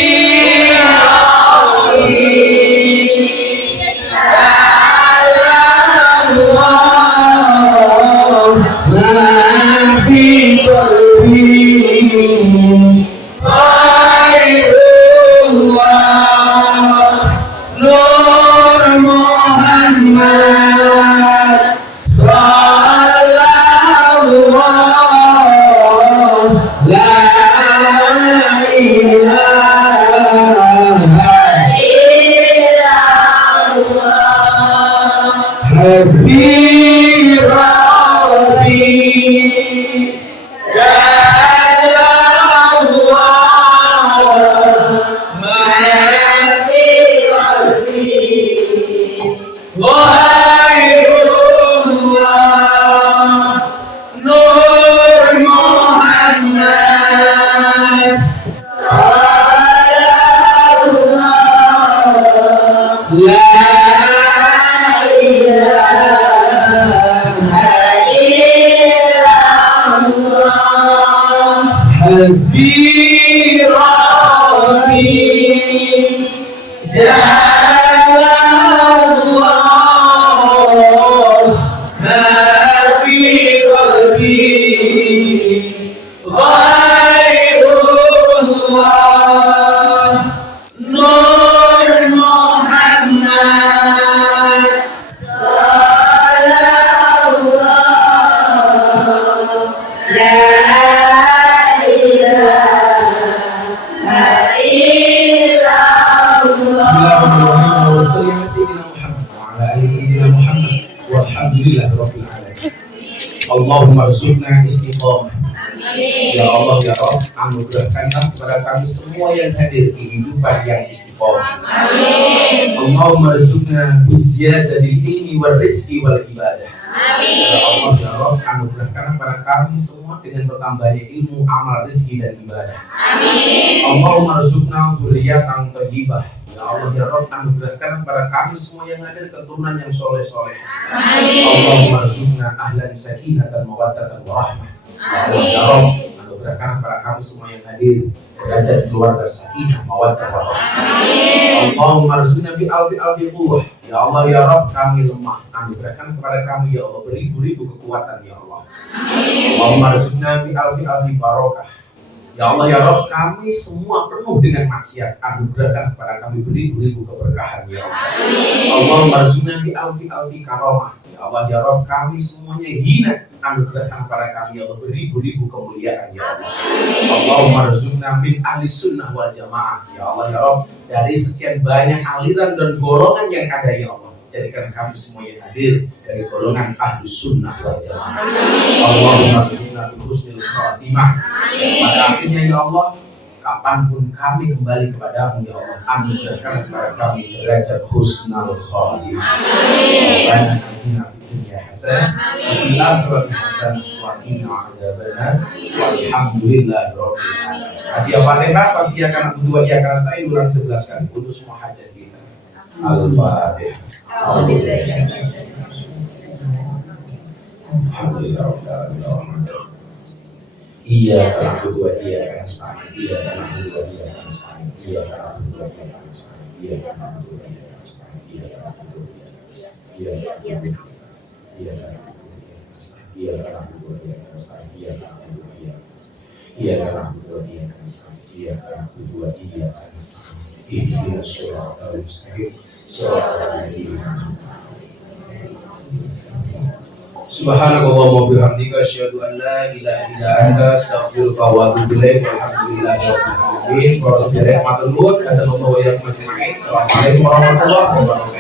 La ilaha Hasbi Rabbi Hasbi Rabbi Jalalullah ma fi qalbi ghairullah Nur Muhammad Allahumma rzuqna istiqamah. Ya Allah ya Rabb, anugerahkanlah kepada kami semua yang hadir kehidupan yang istiqamah. Allahumma rzuqna bi ziyadatil ilmi wal rizqi wal ibadah. Ya Allah ya Rabb, anugerahkanlah kepada kami semua dengan bertambahnya ilmu, amal, rezeki dan ibadah. Allahumma rzuqna dzurriyyatan thayyibah. Ya Allah ya Rabb, anugerahkan kepada kami semua yang hadir keturunan yang soleh-soleh. Allahumma rzuqna ahlan sakinatan mawaddatan warahmah. Ya Allah ya Rabb, anugerahkan kepada kami semua yang hadir derajat keluarga sakinah mawaddah warahmah. Allahumma rzuqna bi alfi quwwah. Ya Allah ya Rabb, kami lemah, anugerahkan kepada kami ya Allah beribu-ribu kekuatan ya Allah. Allahumma rzuqna bi alfi barakah. Ya Allah ya Rabb, kami semua penuh dengan maksiat, anugerahkan kepada kami beribu-ribu keberkahan ya Allah. Allahumma rzuqna bi alfi karamah. Ya Allah ya Rabb, kami semuanya hina, anugerahkan kepada kami ya Allah beribu-ribu kemuliaan ya Allah. Allahumma rzuqna min ahli sunnah wal jamaah. Ya Allah ya Rabb, dari sekian banyak aliran dan golongan yang ada ya Allah, jadikan kami semua yang hadir dari golongan ahli sunnah wal jamaah. Allahumma rzuqna bi husnil khatimah. Pada akhirnya ya Allah, kapanpun kami kembali kepadamu ya Allah, anugerahkan kepada kami derajat husnul khatimah. Rabbana atina fid dunya hasanah wa fil akhirati hasanah wa qina adzabannar. Walhamdulillahi rabbil alamin. Hadiah Fatihah pasti akan berdua ya karena saya ulang 11 kali untuk semua hajat kita. Al-Fatihah. Iyyaka na'budu wa iyyaka nasta'in. Iyyaka na'budu wa iyyaka nasta'in. Iyyaka na'budu wa iyyaka nasta'in. Iyyaka na'budu wa iyyaka nasta'in. Iyyaka na'budu wa iyyaka nasta'in. Iyyaka na'budu wa iyyaka nasta'in. Iyyaka na'budu wa iyyaka nasta'in. Iyyaka na'budu wa iyyaka nasta'in. Iyyaka na'budu wa iyyaka nasta'in. Ihdinas siratal mustaqim. Siratal ladzina an'amta 'alaihim. Subhanallah wa bihamdika asyhadu an la ilaha illa anta astaghfiruka wa atubu ilaik. Walhamdulillahi rabbil alamin. Wa rahmatullahi wa barakatuh. Assalamualaikum warahmatullahi wabarakatuh.